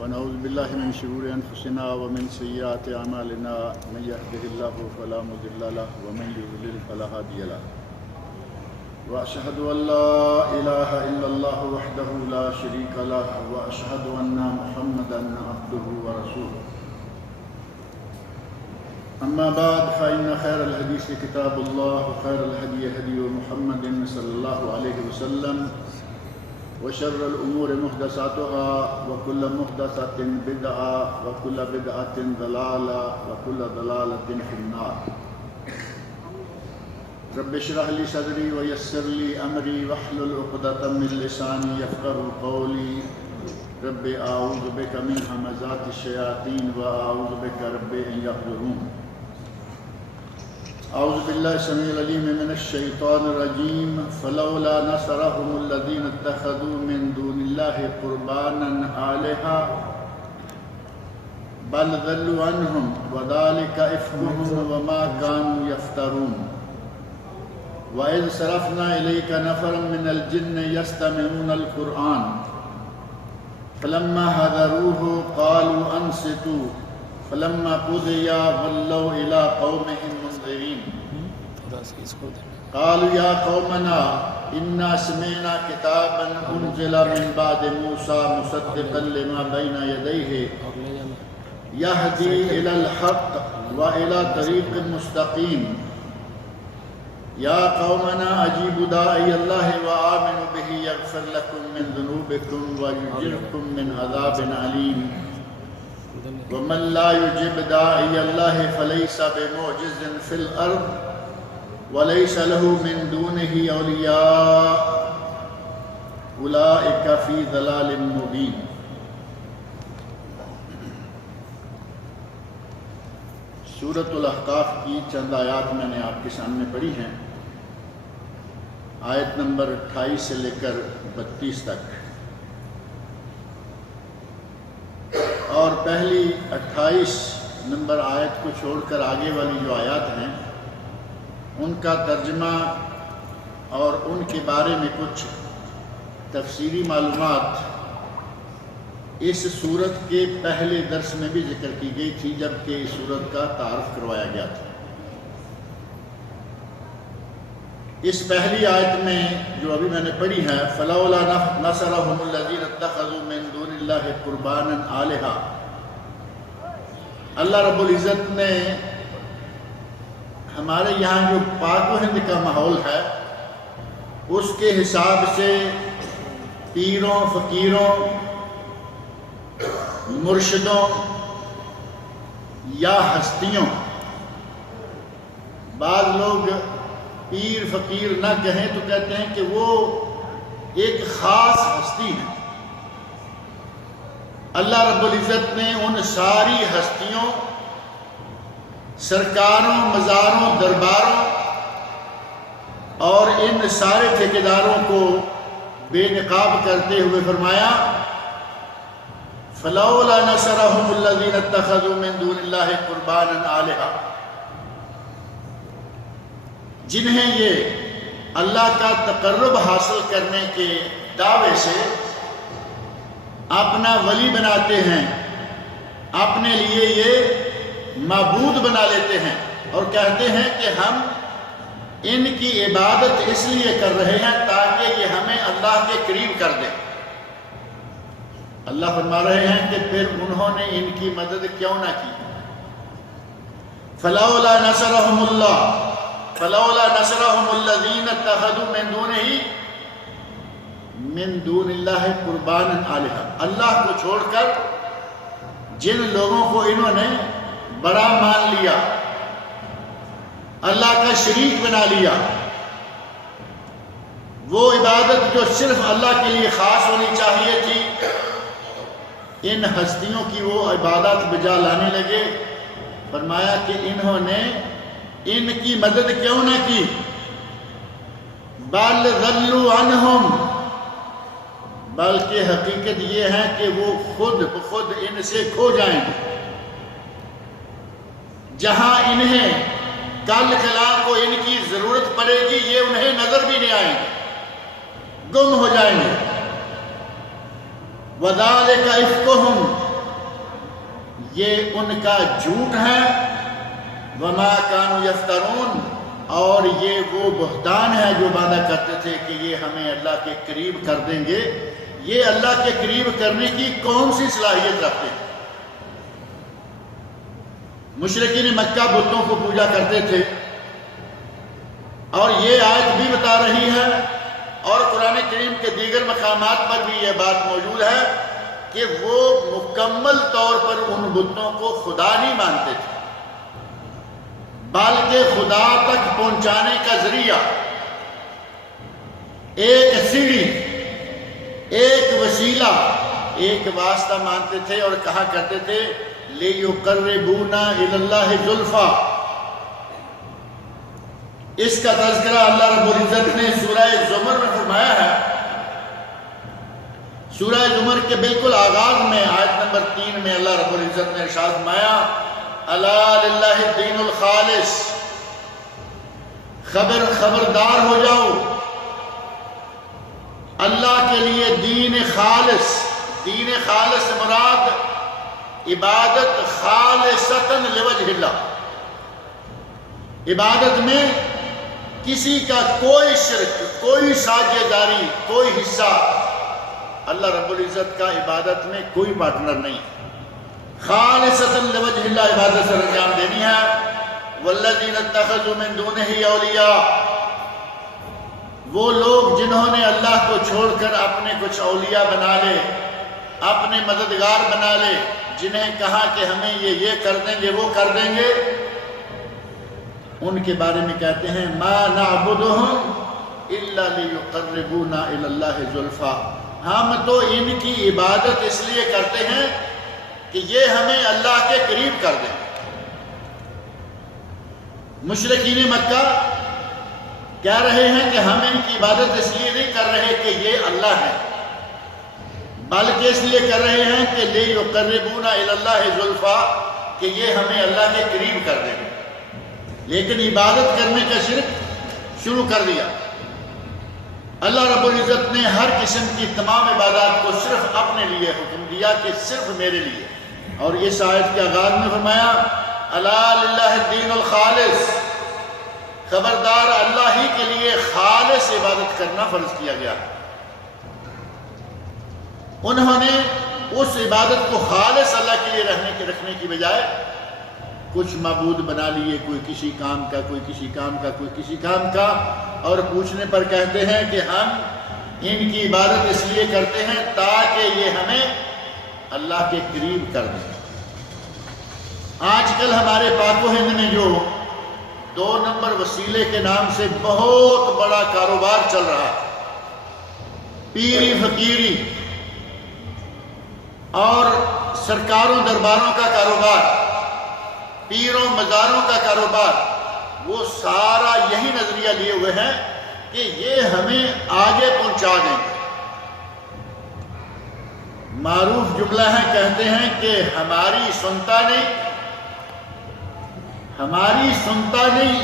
ونعوذ بالله من شرور أنفسنا ومن سيئات أعمالنا من يهده الله فلا مضل له ومن يضلل فلا هادي له وأشهد أن لا إله إلا الله وحده لا شريك له وأشهد أن محمدا عبده ورسوله أما بعد فإن خير الحديث كتاب الله وخير الهدي هدي محمد صلى الله عليه وسلم وشر الأمور محدثاتها وكل محدثة بدعة وكل بدعة ضلالة وكل ضلالة في النار. رب اشرح لي صدري ويسر لي أمري واحلل عقدة من لساني يفقهوا قولي. رب أعوذ بك من همزات الشياطين وأعوذ بك رب أن يحضرون. اعوذ باللہ السمیع العلیم من الشیطان الرجیم فلولا نصرهم الذین اتخذوا من دون اللہ قربانا آلہۃ بل ضلوا عنہم وذلک افکہم وما كانوا یفترون. وإذ صرفنا إليك نفرا من الجن يستمعون القرآن فلما حضروه قالوا أنصتوا فلما قضي ولوا إلى قومهم منذرين قالوا يا قومنا إنا سمعنا كتابا أنزل من بعد موسى مصدقا لما بين يديه يهدي إلى الحق وإلى طريق مستقيم يا قومنا أجيبوا داعي الله وآمنوا به يغفر لكم من ذنوبكم ويجركم من عذاب أليم. ومن لا يجب داعي الله فليس بمعجز في الأرض وليس له من دونه أولياء أولئك في ضلال مبين. سورۃ الاحقاف کی چند آیات میں نے آپ کے سامنے پڑھی ہیں، آیت نمبر 28 سے لے کر 32 تک، اور پہلی 28 نمبر آیت کو چھوڑ کر آگے والی جو آیات ہیں ان کا ترجمہ اور ان کے بارے میں کچھ تفصیلی معلومات اس سورت کے پہلے درس میں بھی ذکر کی گئی تھی جبکہ اس سورت کا تعارف کروایا گیا تھا. اس پہلی آیت میں جو ابھی میں نے پڑھی ہے فلولا نصرهم الذين اتخذوا من دون الله قربانا آلهة، اللہ رب العزت نے ہمارے یہاں جو پاک و ہند کا ماحول ہے اس کے حساب سے پیروں، فقیروں، مرشدوں یا ہستیوں، بعض لوگ پیر فقیر نہ کہیں تو کہتے ہیں کہ وہ ایک خاص ہستی ہے. اللہ رب العزت نے ان ساری ہستیوں، سرکاروں، مزاروں، درباروں اور ان سارے ٹھیکیداروں کو بے نقاب کرتے ہوئے فرمایا فلولا نصرهم الذين اتخذوا من دون الله قربانا آلهة، جنہیں یہ اللہ کا تقرب حاصل کرنے کے دعوے سے اپنا ولی بناتے ہیں، اپنے لیے یہ معبود بنا لیتے ہیں اور کہتے ہیں کہ ہم ان کی عبادت اس لیے کر رہے ہیں تاکہ یہ ہمیں اللہ کے قریب کر دیں. اللہ فرما رہے ہیں کہ پھر انہوں نے ان کی مدد کیوں نہ کی. فلولا نصرهم الذين اتخذوا من دون الله قربانا آلهة، اللہ کو چھوڑ کر جن لوگوں کو انہوں نے بڑا مان لیا، اللہ کا شریک بنا لیا، وہ عبادت جو صرف اللہ کے لیے خاص ہونی چاہیے تھی ان ہستیوں کی وہ عبادت بجا لانے لگے. فرمایا کہ انہوں نے ان کی مدد کیوں نہ کی. بل ضلوا عنہم، بلکہ حقیقت یہ ہے کہ وہ خود بخود ان سے کھو جائیں گے. جہاں انہیں کل کلا کو ان کی ضرورت پڑے گی یہ انہیں نظر بھی نہیں آئیں گے، گم ہو جائیں گے. وَذَلِكَ إِفْكُهُمْ، یہ ان کا جھوٹ ہے، وما کانوا یفترون، اور یہ وہ بہتان ہے جو وعدہ کرتے تھے کہ یہ ہمیں اللہ کے قریب کر دیں گے۔ یہ اللہ کے قریب کرنے کی کون سی صلاحیت رکھتے ہیں؟ مشرکین مکہ بتوں کو پوجا کرتے تھے، اور یہ آیت بھی بتا رہی ہے اور قرآن کریم کے دیگر مقامات پر بھی یہ بات موجود ہے کہ وہ مکمل طور پر ان بتوں کو خدا نہیں مانتے تھے، بلکہ خدا تک پہنچانے کا ذریعہ ایک سیڑھی، ایک وسیلہ، ایک واسطہ مانتے تھے، اور کہا کرتے تھے لِيُقَرِّبُونَا إِلَى اللَّهِ زُلْفَىٰ۔ اس کا تذکرہ اللہ رب العزت نے سورہ زمر میں فرمایا ہے۔ سورہ زمر کے بالکل آغاز میں آیت نمبر 3 میں اللہ رب العزت نے ارشاد فرمایا الا للہ الدین الخالص، خبردار ہو جاؤ، اللہ کے لیے دین خالص۔ دین خالص مراد عبادت خالصتاً لوجہ اللہ، عبادت میں کسی کا کوئی شرک، کوئی ساجھے داری، کوئی حصہ، اللہ رب العزت کا عبادت میں کوئی پارٹنر نہیں، خالصتاً لوجہ اللہ عبادت سر انجام دینی ہے۔ والذین اتخذوا من دونہ اولیاء، وہ لوگ جنہوں نے اللہ کو چھوڑ کر اپنے کچھ اولیاء بنا لے، اپنے مددگار بنا لے، جنہیں کہا کہ ہمیں یہ کر دیں گے، وہ کر دیں گے، ان کے بارے میں کہتے ہیں ما نعبدہم الا لیقربونا الی اللہ زلفیٰ، ہم تو ان کی عبادت اس لیے کرتے ہیں کہ یہ ہمیں اللہ کے قریب کر دیں۔ مشرکین مکہ کہہ رہے ہیں کہ ہم ان کی عبادت اس لیے نہیں کر رہے کہ یہ اللہ ہے، بلکہ اس لیے کر رہے ہیں کہ لیقربونا الی اللہ زلفیٰ، کہ یہ ہمیں اللہ کے قریب کر دیں۔ لیکن عبادت کرنے کا شرک شروع کر دیا۔ اللہ رب العزت نے ہر قسم کی تمام عبادات کو صرف اپنے لیے حکم دیا کہ صرف میرے لیے، اور اس آیت کے آغاز میں فرمایا الا للہ الدین الخالص، خبردار اللہ ہی کے لیے خالص عبادت کرنا فرض کیا گیا۔ انہوں نے اس عبادت کو خالص اللہ کے لیے رکھنے کی بجائے کچھ معبود بنا لیے، کوئی کسی کام کا، کوئی کسی کام کا، کوئی کسی کام کا، اور پوچھنے پر کہتے ہیں کہ ہم ان کی عبادت اس لیے کرتے ہیں تاکہ یہ ہمیں اللہ کے قریب کر دیں۔ آج کل ہمارے پاک و ہند میں جو 2 نمبر وسیلے کے نام سے بہت بڑا کاروبار چل رہا ہے، پیری فقیری اور سرکاروں درباروں کا کاروبار، پیروں مزاروں کا کاروبار، وہ سارا یہی نظریہ لیے ہوئے ہیں کہ یہ ہمیں آگے پہنچا دیں۔ معروف جملہ ہے، کہتے ہیں کہ ہماری سنتا نہیں،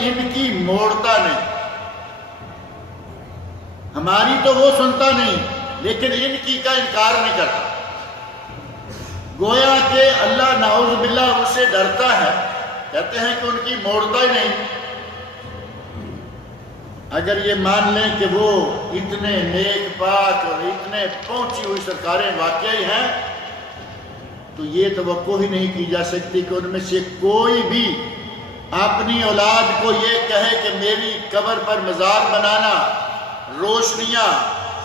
ان کی موڑتا نہیں۔ ہماری تو وہ سنتا نہیں، لیکن ان کی کا انکار نہیں کرتا، گویا کہ اللہ نعوذ باللہ ان سے ڈرتا ہے، کہتے ہیں کہ ان کی موڑتا ہی نہیں۔ اگر یہ مان لیں کہ وہ اتنے نیک پاک اور اتنے پہنچی ہوئی سرکاریں واقعی ہیں، تو یہ توقع ہی نہیں کی جا سکتی کہ ان میں سے کوئی بھی اپنی اولاد کو یہ کہے کہ میری قبر پر مزار بنانا، روشنیاں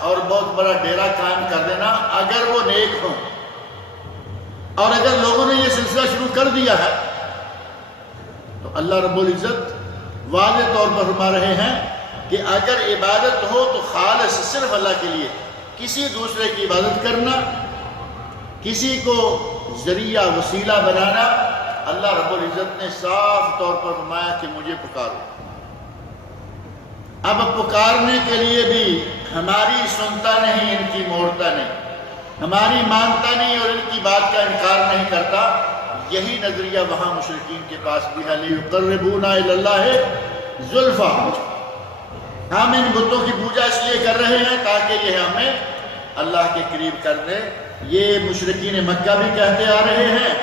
اور بہت بڑا ڈیرا قائم کر دینا، اگر وہ نیک ہوں۔ اور اگر لوگوں نے یہ سلسلہ شروع کر دیا ہے تو اللہ رب العزت واضح طور پر فرما رہے ہیں کہ اگر عبادت ہو تو خالص صرف اللہ کے لیے، کسی دوسرے کی عبادت کرنا، کسی کو ذریعہ وسیلہ بنانا، اللہ رب العزت نے صاف طور پر فرمایا کہ مجھے پکارو۔ اب پکارنے کے لیے بھی ہماری سنتا نہیں، ان کی موڑتا نہیں، ہماری مانتا نہیں اور ان کی بات کا انکار نہیں کرتا۔ یہی نظریہ وہاں مشرکین کے پاس بھی ہے، لیقربونا الی اللہ زلفیٰ، ہم ان بتوں کی پوجا اس لیے کر رہے ہیں تاکہ یہ ہمیں اللہ کے قریب کر دیں۔ یہ مشرکین مکہ بھی کہتے آ رہے ہیں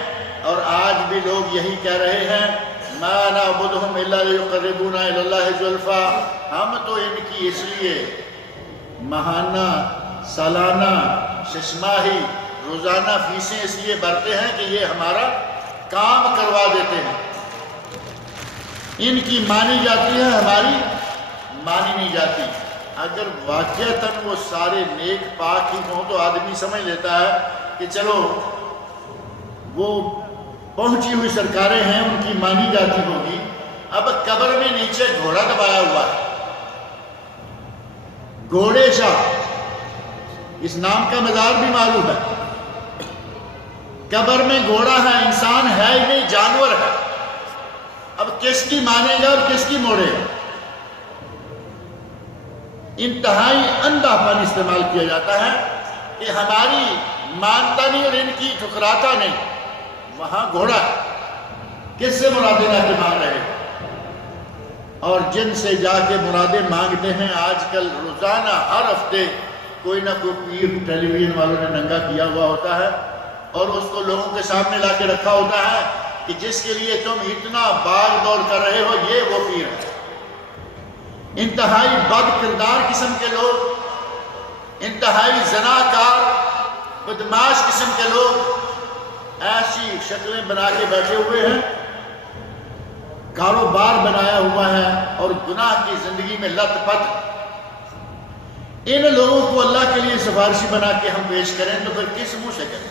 اور آج بھی لوگ یہی کہہ رہے ہیں ما نعبدہم الا لیقربونا الی اللہ زلفی، ہم تو ان کی اس لیے ماہانہ، سالانہ، ششماہی، روزانہ فیسیں اس لیے بھرتے ہیں کہ یہ ہمارا کام کروا دیتے ہیں، ان کی مانی جاتی ہے، ہماری مانی نہیں جاتی۔ اگر واقعتاً وہ سارے نیک پاک ہی ہوں تو آدمی سمجھ لیتا ہے کہ چلو وہ پہنچی ہوئی سرکاریں ہیں، ان کی مانی جاتی ہوگی۔ اب قبر میں نیچے گھوڑا دبایا ہوا ہے، گھوڑے شاہ، اس نام کا مزار بھی معلوم ہے۔ قبر میں گھوڑا ہے، انسان ہے ہی نہیں، جانور ہے۔ اب کس کی مانے گا اور کس کی موڑے گا؟ انتہائی اندھا پن استعمال کیا جاتا ہے کہ ہماری مانتا نہیں اور ان کی ٹھکراتا نہیں۔ وہاں گھوڑا ہے، کس سے مرادیں لا کے مانگ رہے ہیں؟ اور جن سے جا کے مرادیں مانگتے ہیں آج کل روزانہ ہر ہفتے کوئی نہ کوئی پیر ٹیلی ویژن والوں نے ننگا کیا ہوا ہوتا ہے اور اس کو لوگوں کے سامنے لا کے رکھا ہوتا ہے کہ جس کے لیے تم اتنا باغ دوڑ کر رہے ہو یہ وہ پیر ہے۔ انتہائی بد کردار قسم کے لوگ، انتہائی زناکار بدماش قسم کے لوگ ایسی شکلیں بنا کے بیٹھے ہوئے ہیں، کاروبار بنایا ہوا ہے اور گناہ کی زندگی میں لت پت۔ ان لوگوں کو اللہ کے لیے سفارشی بنا کے ہم پیش کریں تو پھر کس منہ سے کریں؟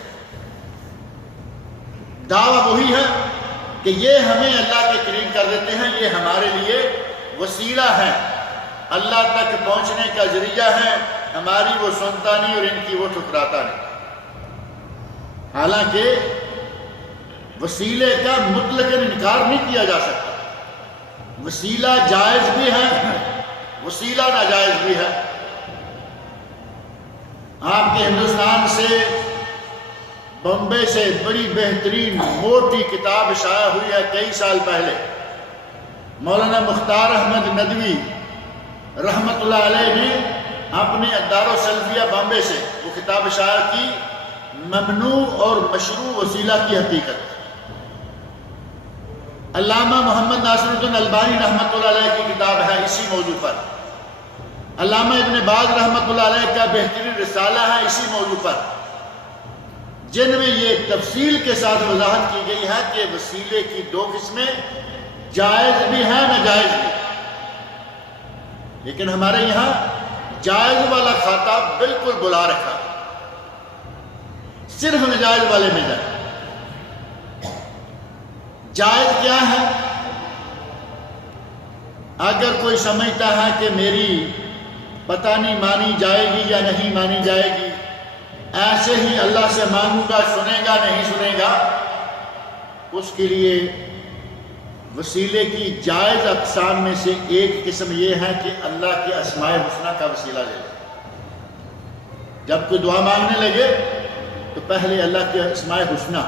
دعویٰ وہی ہے کہ یہ ہمیں اللہ کے قریب کر دیتے ہیں، یہ ہمارے لیے وسیلہ ہے، اللہ تک پہنچنے کا ذریعہ ہے، ہماری وہ سنتا نہیں اور ان کی وہ ٹھکراتا نہیں۔ حالانکہ وسیلے کا مطلق انکار نہیں کیا جا سکتا، وسیلہ جائز بھی ہے، وسیلہ ناجائز بھی ہے۔ آپ کے ہندوستان سے بمبے سے بڑی بہترین موٹی کتاب شائع ہوئی ہے کئی سال پہلے، مولانا مختار احمد ندوی رحمت اللہ علیہ نے اپنے دارالسلفیہ بامبے سے وہ کتاب شائع کی، ممنوع اور مشروع وسیلہ کی حقیقت۔ علامہ محمد ناصر الدین البانی رحمت اللہ علیہ کی کتاب ہے اسی موضوع پر، علامہ ابن باز رحمت اللہ علیہ کا بہترین رسالہ ہے اسی موضوع پر، جن میں یہ تفصیل کے ساتھ وضاحت کی گئی ہے کہ وسیلے کی دو قسمیں جائز بھی ہیں ناجائز بھی، لیکن ہمارے یہاں جائز والا کھاتا بالکل بلا رکھا، صرف ناجائز والے میں جائے۔ جائز کیا ہے؟ اگر کوئی سمجھتا ہے کہ میری پتہ نہیں مانی جائے گی یا نہیں مانی جائے گی، ایسے ہی اللہ سے مانگوں گا، سنے گا نہیں سنے گا، اس کے لیے وسیلے کی جائز اقسام میں سے ایک قسم یہ ہے کہ اللہ کے اسماء حسنہ کا وسیلہ لے لے۔ جب کوئی دعا مانگنے لگے تو پہلے اللہ کے اسماء حسنہ،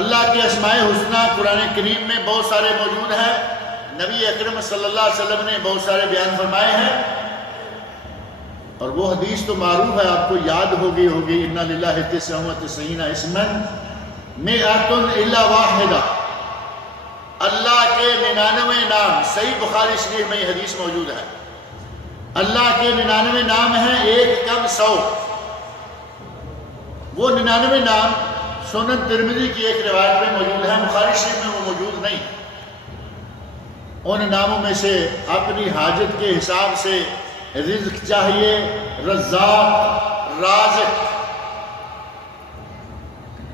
اللہ کے اسماء حسنہ قرآن کریم میں بہت سارے موجود ہیں، نبی اکرم صلی اللہ علیہ وسلم نے بہت سارے بیان فرمائے ہیں، اور وہ حدیث تو معروف ہے، آپ کو یاد ہوگی اِنَّ لِلَّهِ 99 اسمًا مِئَةٌ إِلَّا وَاحِدَةٌ، اللہ کے 99 نام، صحیح بخاری شریف میں یہ حدیث موجود ہے، اللہ کے 99 نام ہیں، ایک کم 100۔ وہ 99 نام سنن ترمذی کی ایک روایت میں موجود ہے، بخاری شریف میں وہ موجود نہیں۔ ان ناموں میں سے اپنی حاجت کے حساب سے رزق چاہیے، رزاق، رازق،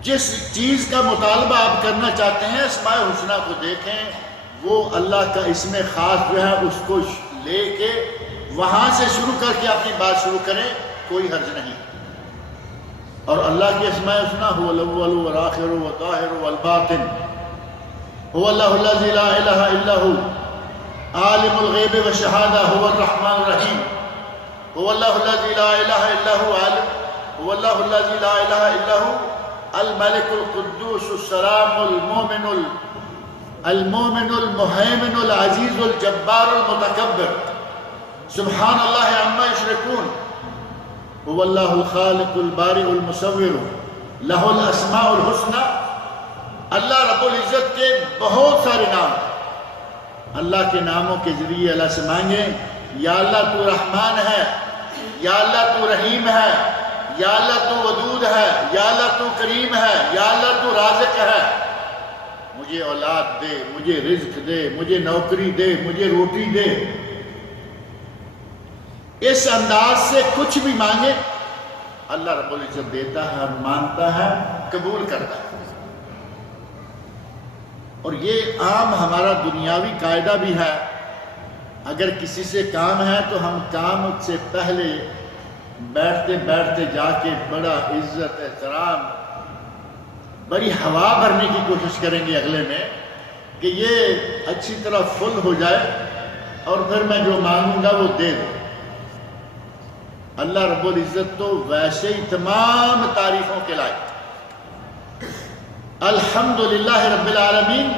جس چیز کا مطالبہ آپ کرنا چاہتے ہیں اسماء حسنہ کو دیکھیں، وہ اللہ کا اسم خاص جو ہے اس کو لے کے وہاں سے شروع کر کے اپنی بات شروع کریں، کوئی حرج نہیں۔ اور اللہ کی اسماء حسنہ هو الاول والآخر والظاہر والباطن، هو اللہ الذی لا الہ الا هو عالم الغیب والشہادہ، هو الرحمن الرحیم، هو اللہ الذی لا الہ الا هو عالم، هو اللہ الذی لا الہ الا هو الملک القدوس السلام المؤمن المہیمن العزیز الجبار المتکبر، سبحان اللہ عما یشرکون، هو اللہ الخالق البارئ المصور، لہ الاسماء الحسنی، اللہ رب العزت کے بہت سارے نام ہیں۔ اللہ کے ناموں کے ذریعے اللہ سے مانگیں، یا اللہ تو رحمان ہے، یا اللہ تو رحیم ہے، یا اللہ تو ودود ہے، یا اللہ تو کریم ہے، یا اللہ تو رازق ہے، مجھے اولاد دے، مجھے رزق دے، مجھے نوکری دے، مجھے روٹی دے۔ اس انداز سے کچھ بھی مانگے اللہ رب العزت دیتا ہے، مانتا ہے، قبول کرتا ہے۔ اور یہ عام ہمارا دنیاوی قاعدہ بھی ہے، اگر کسی سے کام ہے تو ہم کام سے پہلے بیٹھتے بیٹھتے جا کے بڑا عزت احترام، بڑی ہوا بھرنے کی کوشش کریں گے اگلے میں کہ یہ اچھی طرح فل ہو جائے اور پھر میں جو مانگوں گا وہ دے دوں۔ اللہ رب العزت تو ویسے ہی تمام تعریفوں کے لائق، الحمدللہ رب العالمین،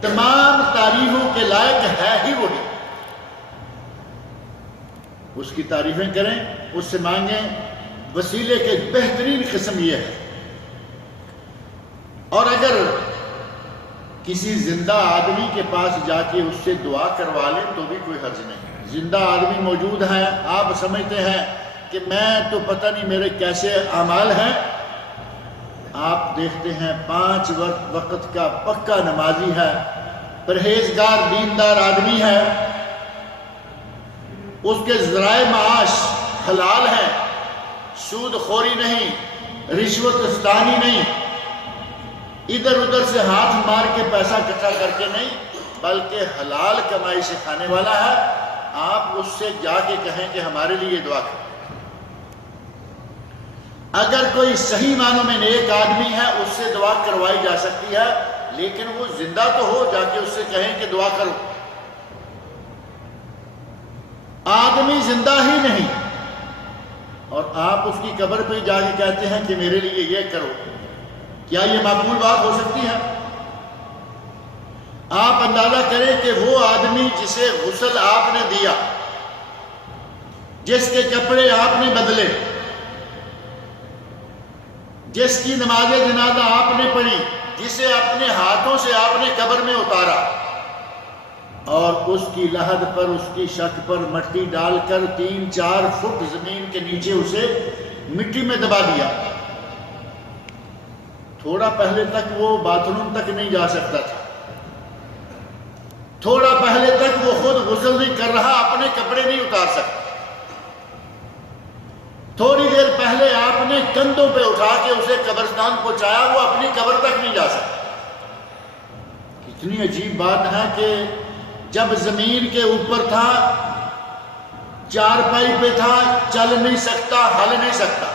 تمام تعریفوں کے لائق ہے ہی وہی۔ اس کی تعریفیں کریں، اس سے مانگیں، وسیلے کے بہترین قسم یہ ہے۔ اور اگر کسی زندہ آدمی کے پاس جا کے اس سے دعا کروا لیں تو بھی کوئی حرج نہیں۔ زندہ آدمی موجود ہے، آپ سمجھتے ہیں کہ میں تو پتہ نہیں میرے کیسے اعمال ہیں، آپ دیکھتے ہیں 5 وقت کا پکا نمازی ہے، پرہیزگار دیندار آدمی ہے، اس کے ذرائع معاش حلال ہیں، سود خوری نہیں، رشوت استانی نہیں، ادھر ادھر سے ہاتھ مار کے پیسہ اکٹھا کر کے نہیں، بلکہ حلال کمائی سے کھانے والا ہے۔ آپ اس سے جا کے کہیں کہ ہمارے لیے دعا کریں۔ اگر کوئی صحیح معنوں میں نیک آدمی ہے اس سے دعا کروائی جا سکتی ہے، لیکن وہ زندہ تو ہو، جا کے اس سے کہیں کہ دعا کرو۔ آدمی زندہ ہی نہیں اور آپ اس کی قبر پہ جا کے کہتے ہیں کہ میرے لیے یہ کرو، کیا یہ معقول بات ہو سکتی ہے؟ آپ اندازہ کریں کہ وہ آدمی جسے غسل آپ نے دیا، جس کے کپڑے آپ نے بدلے، جس کی نماز جنازہ آپ نے پڑھی، جسے اپنے ہاتھوں سے آپ نے قبر میں اتارا، اور اس کی لحد پر، اس کی شک پر مٹی ڈال کر 3-4 فٹ زمین کے نیچے اسے مٹی میں دبا دیا۔ تھوڑا پہلے تک وہ باتھ روم تک نہیں جا سکتا تھا، تھوڑا پہلے تک وہ خود غسل نہیں کر رہا، اپنے کپڑے نہیں اتار سکتا، تھوڑی دیر پہلے آپ نے کندھوں پہ اٹھا کے اسے قبرستان پہنچایا، وہ اپنی قبر تک نہیں جا سکتا۔ کتنی عجیب بات ہے کہ جب زمین کے اوپر تھا، چارپائی پہ تھا، چل نہیں سکتا، ہل نہیں سکتا،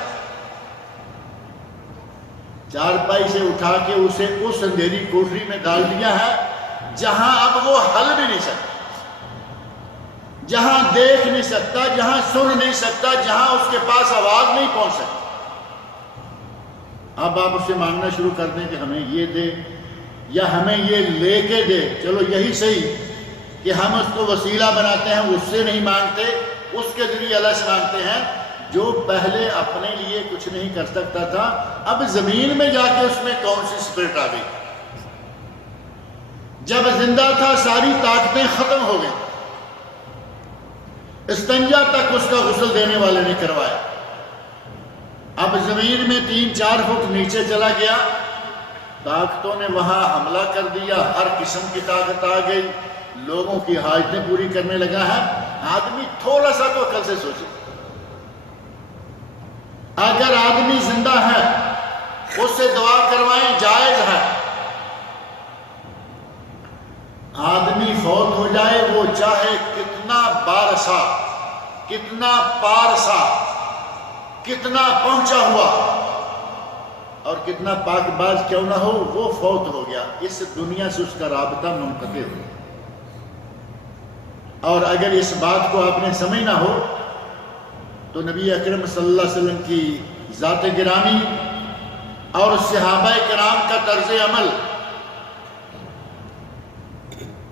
چارپائی سے اٹھا کے اسے اس اندھیری کوٹری میں ڈال دیا ہے جہاں اب وہ ہل بھی نہیں سکتا، جہاں دیکھ نہیں سکتا، جہاں سن نہیں سکتا، جہاں اس کے پاس آواز نہیں پہنچ سکتی۔ اب آپ اسے مانگنا شروع کر دیں کہ ہمیں یہ دے یا ہمیں یہ لے کے دے، چلو یہی صحیح کہ ہم اس کو وسیلہ بناتے ہیں، اس سے نہیں مانگتے، اس کے ذریعے اللہ سے مانگتے ہیں۔ جو پہلے اپنے لیے کچھ نہیں کر سکتا تھا، اب زمین میں جا کے اس میں کون سی سپرٹ آ گئی؟ جب زندہ تھا ساری طاقتیں ختم ہو گئیں، استنجا تک اس کا غسل دینے والے نے کروایا، اب زمین میں 3-4 فٹ نیچے چلا گیا، طاقتوں نے وہاں حملہ کر دیا، ہر قسم کی طاقت آ گئی، لوگوں کی حاجتیں پوری کرنے لگا ہے۔ آدمی تھوڑا سا تو عقل سے سوچے، اگر آدمی زندہ ہے اس سے دعا کروائیں، جائز ہے۔ آدمی فوت ہو جائے، وہ چاہے کتنا بارسا، کتنا پارسا، کتنا پہنچا ہوا اور کتنا پاک باز کیوں نہ ہو، وہ فوت ہو گیا، اس دنیا سے اس کا رابطہ منقطع ہو گیا۔ اور اگر اس بات کو آپ نے سمجھنا ہو تو نبی اکرم صلی اللہ علیہ وسلم کی ذات گرامی اور صحابہ کرام کا طرز عمل،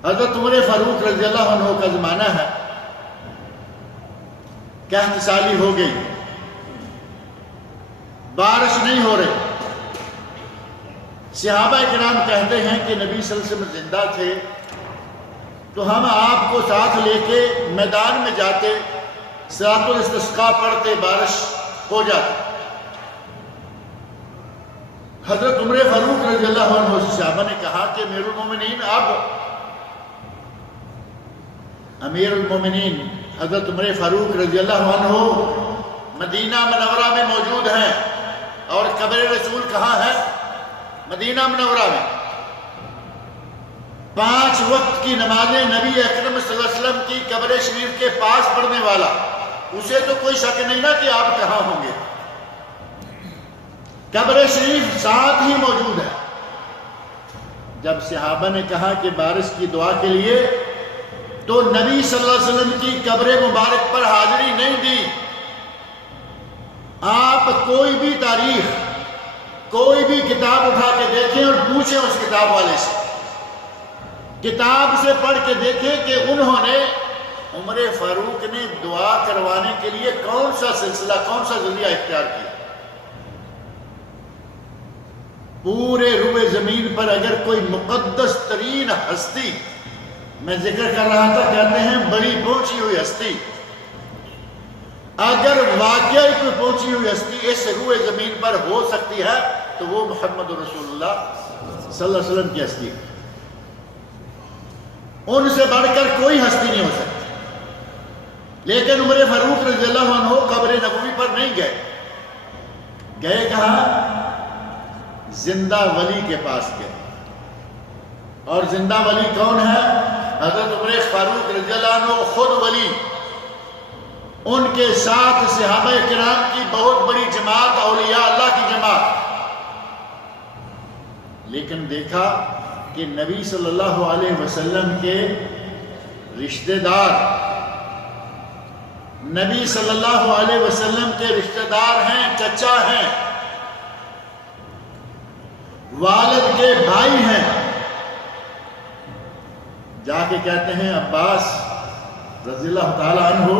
حضرت عمر فاروق رضی اللہ عنہ کا زمانہ ہے، قحط سالی ہو گئی، بارش نہیں ہو رہی۔ صحابہ کرام کہتے ہیں کہ نبی صلی اللہ علیہ وسلم زندہ تھے تو ہم آپ کو ساتھ لے کے میدان میں جاتے، صلاۃ الاستسقاء پڑھتے، بارش ہو جاتی۔ حضرت عمر فاروق رضی اللہ عنہ سے صحابہ نے کہا کہ امیر المومنین، اب امیر المومنین حضرت عمر فاروق رضی اللہ عنہ مدینہ منورہ میں موجود ہیں، اور قبر رسول کہاں ہے؟ مدینہ منورہ میں۔ 5 وقت کی نمازیں نبی اکرم صلی اللہ علیہ وسلم کی قبر شریف کے پاس پڑھنے والا، اسے تو کوئی شک نہیں نا کہ آپ کہاں ہوں گے۔ قبر شریف ساتھ ہی موجود ہے۔ جب صحابہ نے کہا کہ بارش کی دعا کے لیے، تو نبی صلی اللہ علیہ وسلم کی قبر مبارک پر حاضری نہیں دی۔ آپ کوئی بھی تاریخ، کوئی بھی کتاب اٹھا کے دیکھیں اور پوچھیں اس کتاب والے سے، کتاب سے پڑھ کے دیکھیں کہ انہوں نے، عمر فاروق نے دعا کروانے کے لیے کون سا سلسلہ، کون سا ذریعہ اختیار کیا۔ پورے روئے زمین پر اگر کوئی مقدس ترین ہستی، میں ذکر کر رہا تھا، کہتے ہیں بڑی پہنچی ہوئی ہستی، اگر واقعی کوئی پہنچی ہوئی ہستی اس روئے زمین پر ہو سکتی ہے تو وہ محمد رسول اللہ صلی اللہ علیہ وسلم کی ہستی ہے۔ ان سے بڑھ کر کوئی ہستی نہیں ہو سکتی۔ لیکن عمر فاروق رضی اللہ عنہ قبر نبوی پر نہیں گئے، گئے کہاں؟ زندہ ولی کے پاس گئے۔ اور زندہ ولی کون ہے؟ حضرت عمر فاروق رضی اللہ عنہ خود ولی، ان کے ساتھ صحابہ کرام کی بہت بڑی جماعت، اولیاء اللہ کی جماعت۔ لیکن دیکھا کہ نبی صلی اللہ علیہ وسلم کے رشتہ دار، نبی صلی اللہ علیہ وسلم کے رشتہ دار ہیں، چچا ہیں، والد کے بھائی ہیں، جا کے کہتے ہیں عباس رضی اللہ تعالی عنہ،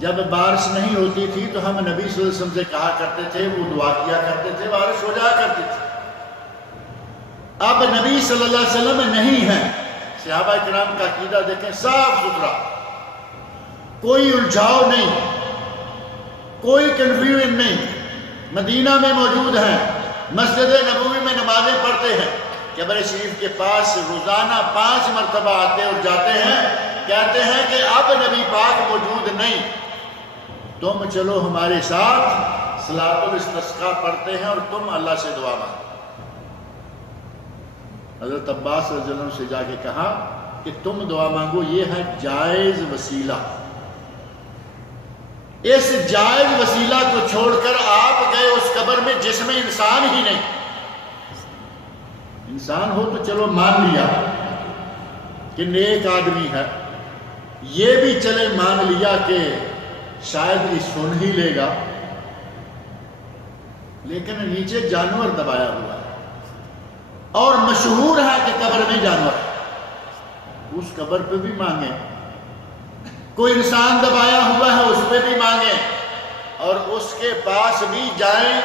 جب بارش نہیں ہوتی تھی تو ہم نبی صلی اللہ علیہ وسلم سے کہا کرتے تھے، وہ دعا کیا کرتے تھے، بارش ہو جایا کرتی تھی۔ اب نبی صلی اللہ علیہ وسلم نہیں ہیں۔ صحابہ کرام کا عقیدہ دیکھیں، صاف ستھرا، کوئی الجھاؤ نہیں، کوئی کنفیوژن نہیں، مدینہ میں موجود ہیں، مسجد نبوی میں نمازیں پڑھتے ہیں، قبر شریف کے پاس روزانہ 5 مرتبہ آتے اور جاتے ہیں، کہتے ہیں کہ اب نبی پاک موجود نہیں، تم چلو ہمارے ساتھ صلاۃ الاستسقاء پڑھتے ہیں اور تم اللہ سے دعا مانگو۔ حضرت عباس رضی اللہ عنہ سے جا کے کہا کہ تم دعا مانگو، یہ ہے جائز وسیلہ، اس جائز وسیلہ کو چھوڑ کر آپ گئے اس قبر میں جس میں انسان ہی نہیں۔ انسان ہو تو چلو مان لیا کہ نیک آدمی ہے، یہ بھی چلے مان لیا کہ شاید یہ سن ہی لے گا، لیکن نیچے جانور دبایا ہوا ہے، اور مشہور ہے کہ قبر میں جانور ہے، اس قبر پہ بھی مانگیں، کوئی انسان دبایا ہوا ہے اس پہ بھی مانگیں، اور اس کے پاس بھی جائیں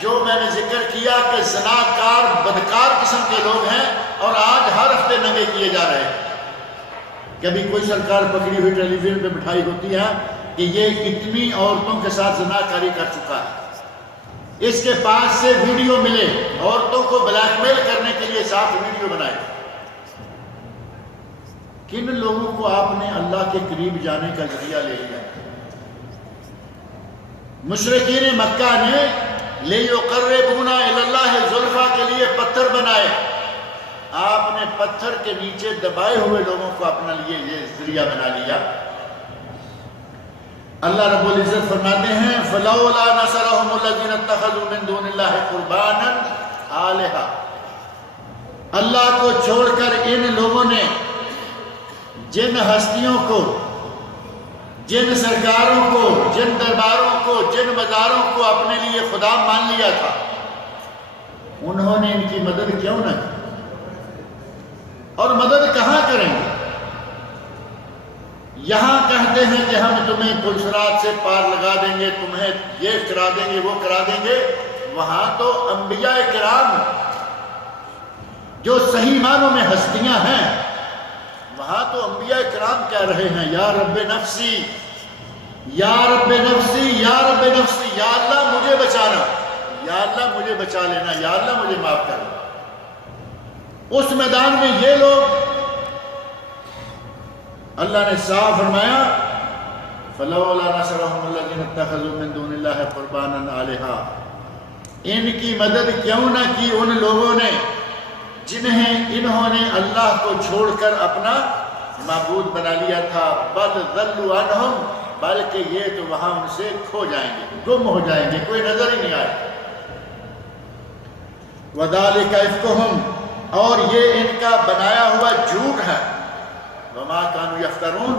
جو میں نے ذکر کیا کہ زناکار بدکار قسم کے لوگ ہیں اور آج ہر ہفتے ننگے کیے جا رہے ہیں۔ کبھی کوئی سرکار پکڑی ہوئی ٹیلی ویژن پہ بٹھائی ہوتی ہے کہ یہ اتنی عورتوں کے ساتھ زناکاری کر چکا ہے، اس کے پاس سے ویڈیو ملے، عورتوں کو بلیک میل کرنے کے لیے ساتھ ویڈیو بنائے۔ کن لوگوں کو آپ نے اللہ کے قریب جانے کا ذریعہ لے لیا؟ مشرکین مکہ نے لِيُقَرِّبُونَ إِلَى اللَّهِ زُلْفَىٰ کے لیے پتھر بنائے، آپ نے پتھر کے نیچے دبائے ہوئے لوگوں کو اپنا لیے یہ ذریعہ بنا لیا۔ اللہ رب العزت فرماتے ہیں فَلَوْلَا نَصَرَهُمُ الَّذِينَ اتَّخَذُوا مِن دُونِ اللَّهِ قُرْبَانًا آلِهَةً، اللہ کو چھوڑ کر ان لوگوں نے جن ہستیوں کو، جن سرکاروں کو، جن درباروں کو، جن مزاروں کو اپنے لیے خدا مان لیا تھا، انہوں نے ان کی مدد کیوں نہ کی؟ اور مدد کہاں کریں گے؟ یہاں کہتے ہیں کہ ہم تمہیں پلسرات سے پار لگا دیں گے، تمہیں یہ کرا دیں گے، وہ کرا دیں گے، وہاں تو انبیاء کرام جو صحیح معنوں میں ہستیاں ہیں، وہاں تو انبیاء کرام کہہ رہے ہیں یا رب نفسی، یا رب نفسی، یا رب نفسی، یا اللہ مجھے بچانا، یا اللہ مجھے بچا لینا، یا اللہ مجھے معاف کرنا۔ اس میدان میں یہ لوگ، اللہ نے صاف فرمایا فَلَوْلَا نَصَرَهُمُ الَّذِينَ اتَّخَذُوا مِن دُونِ اللَّهِ قُرْبَانًا آلِهَةً، ان کی مدد کیوں نہ کی ان لوگوں نے جنہیں انہوں نے اللہ کو چھوڑ کر اپنا معبود بنا لیا تھا، بل ضلوا عنہم، بلکہ یہ تو وہاں ان سے کھو جائیں گے، گم ہو جائیں گے، کوئی نظر ہی نہیں آئے۔ وَذَلِكَ إِفْكُهُمْ، اور یہ ان کا بنایا ہوا جھوٹ ہے، وَمَا كَانُوا يَفْتَرُونَ،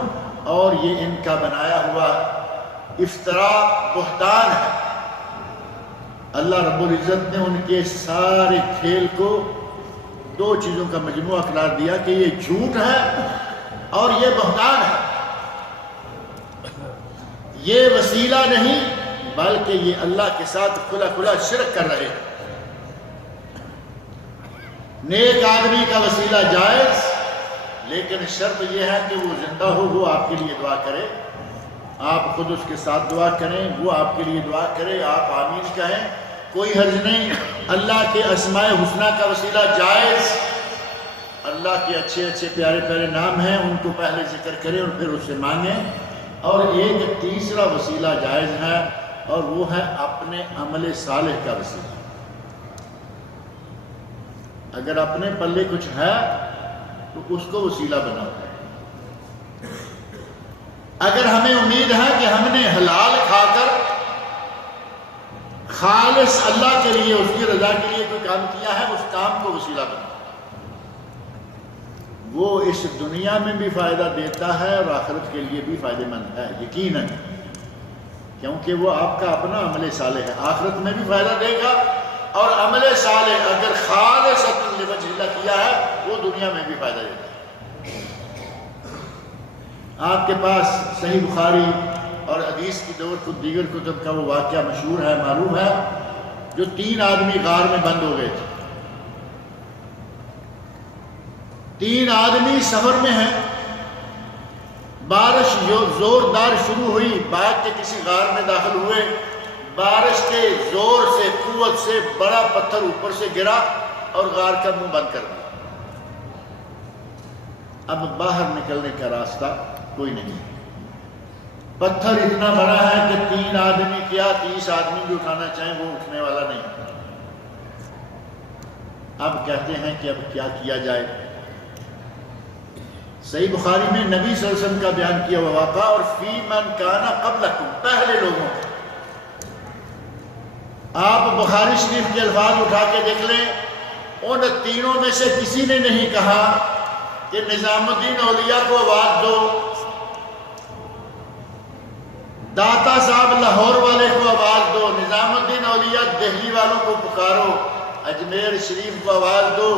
اور یہ ان کا بنایا ہوا افطراء، بہتان ہے۔ اللہ رب العزت نے ان کے سارے کھیل کو دو چیزوں کا مجموعہ قرار دیا کہ یہ جھوٹ ہے اور یہ بہتان ہے۔ یہ وسیلہ نہیں بلکہ یہ اللہ کے ساتھ کھلا کھلا شرک کر رہے ہیں۔ نیک آدمی کا وسیلہ جائز، لیکن شرط یہ ہے کہ وہ زندہ ہو، وہ آپ کے لیے دعا کرے، آپ خود اس کے ساتھ دعا کریں، وہ آپ کے لیے دعا کرے، آپ آمین کہیں، کوئی حرج نہیں۔ اللہ کے اسماء حسنہ کا وسیلہ جائز، اللہ کے اچھے اچھے پیارے پیارے نام ہیں، ان کو پہلے ذکر کریں اور پھر اس سے مانگیں۔ اور ایک تیسرا وسیلہ جائز ہے، اور وہ ہے اپنے عمل صالح کا وسیلہ۔ اگر اپنے پلے کچھ ہے تو اس کو وسیلہ بناؤ۔ اگر ہمیں امید ہے کہ ہم نے حلال کھا کر خالص اللہ کے لیے، اس کی رضا کے لیے کوئی کام کیا ہے، اس کام کو وسیلہ بناؤ۔ وہ اس دنیا میں بھی فائدہ دیتا ہے اور آخرت کے لیے بھی فائدہ مند ہے یقیناً، کیونکہ وہ آپ کا اپنا عمل صالح ہے، آخرت میں بھی فائدہ دے گا، اور عمل صالح اگر خالصۃ لوجہ اللہ کیا ہے وہ دنیا میں بھی فائدہ دیتا ہے۔ آپ کے پاس صحیح بخاری اور حدیث کی دور دیگر کتب کا وہ واقعہ مشہور ہے، معروف ہے، جو 3 آدمی غار میں بند ہو گئے تھے۔ 3 آدمی سفر میں ہیں، بارش زوردار شروع ہوئی، بھاگ کے کسی غار میں داخل ہوئے، بارش کے زور سے، قوت سے بڑا پتھر اوپر سے گرا اور غار کا منہ بند کر دیا۔ اب باہر نکلنے کا راستہ کوئی نہیں، پتھر اتنا بڑا ہے کہ 3 آدمی کیا 30 آدمی بھی اٹھانا چاہیں وہ اٹھنے والا نہیں۔ اب کہتے ہیں کہ اب کیا کیا جائے؟ صحیح بخاری میں نبی صلی اللہ علیہ وسلم کا بیان کیا ہوا واقعہ، اور فی من کان قبلکم، پہلے لوگوں کے۔ آپ بخاری شریف کے الفاظ اٹھا کے دیکھ لیں، ان تینوں میں سے کسی نے نہیں کہا کہ نظام الدین اولیاء کو آواز دو، داتا صاحب لاہور والے کو آواز دو، نظام الدین اولیاء دہلی والوں کو پکارو، اجمیر شریف کو آواز دو،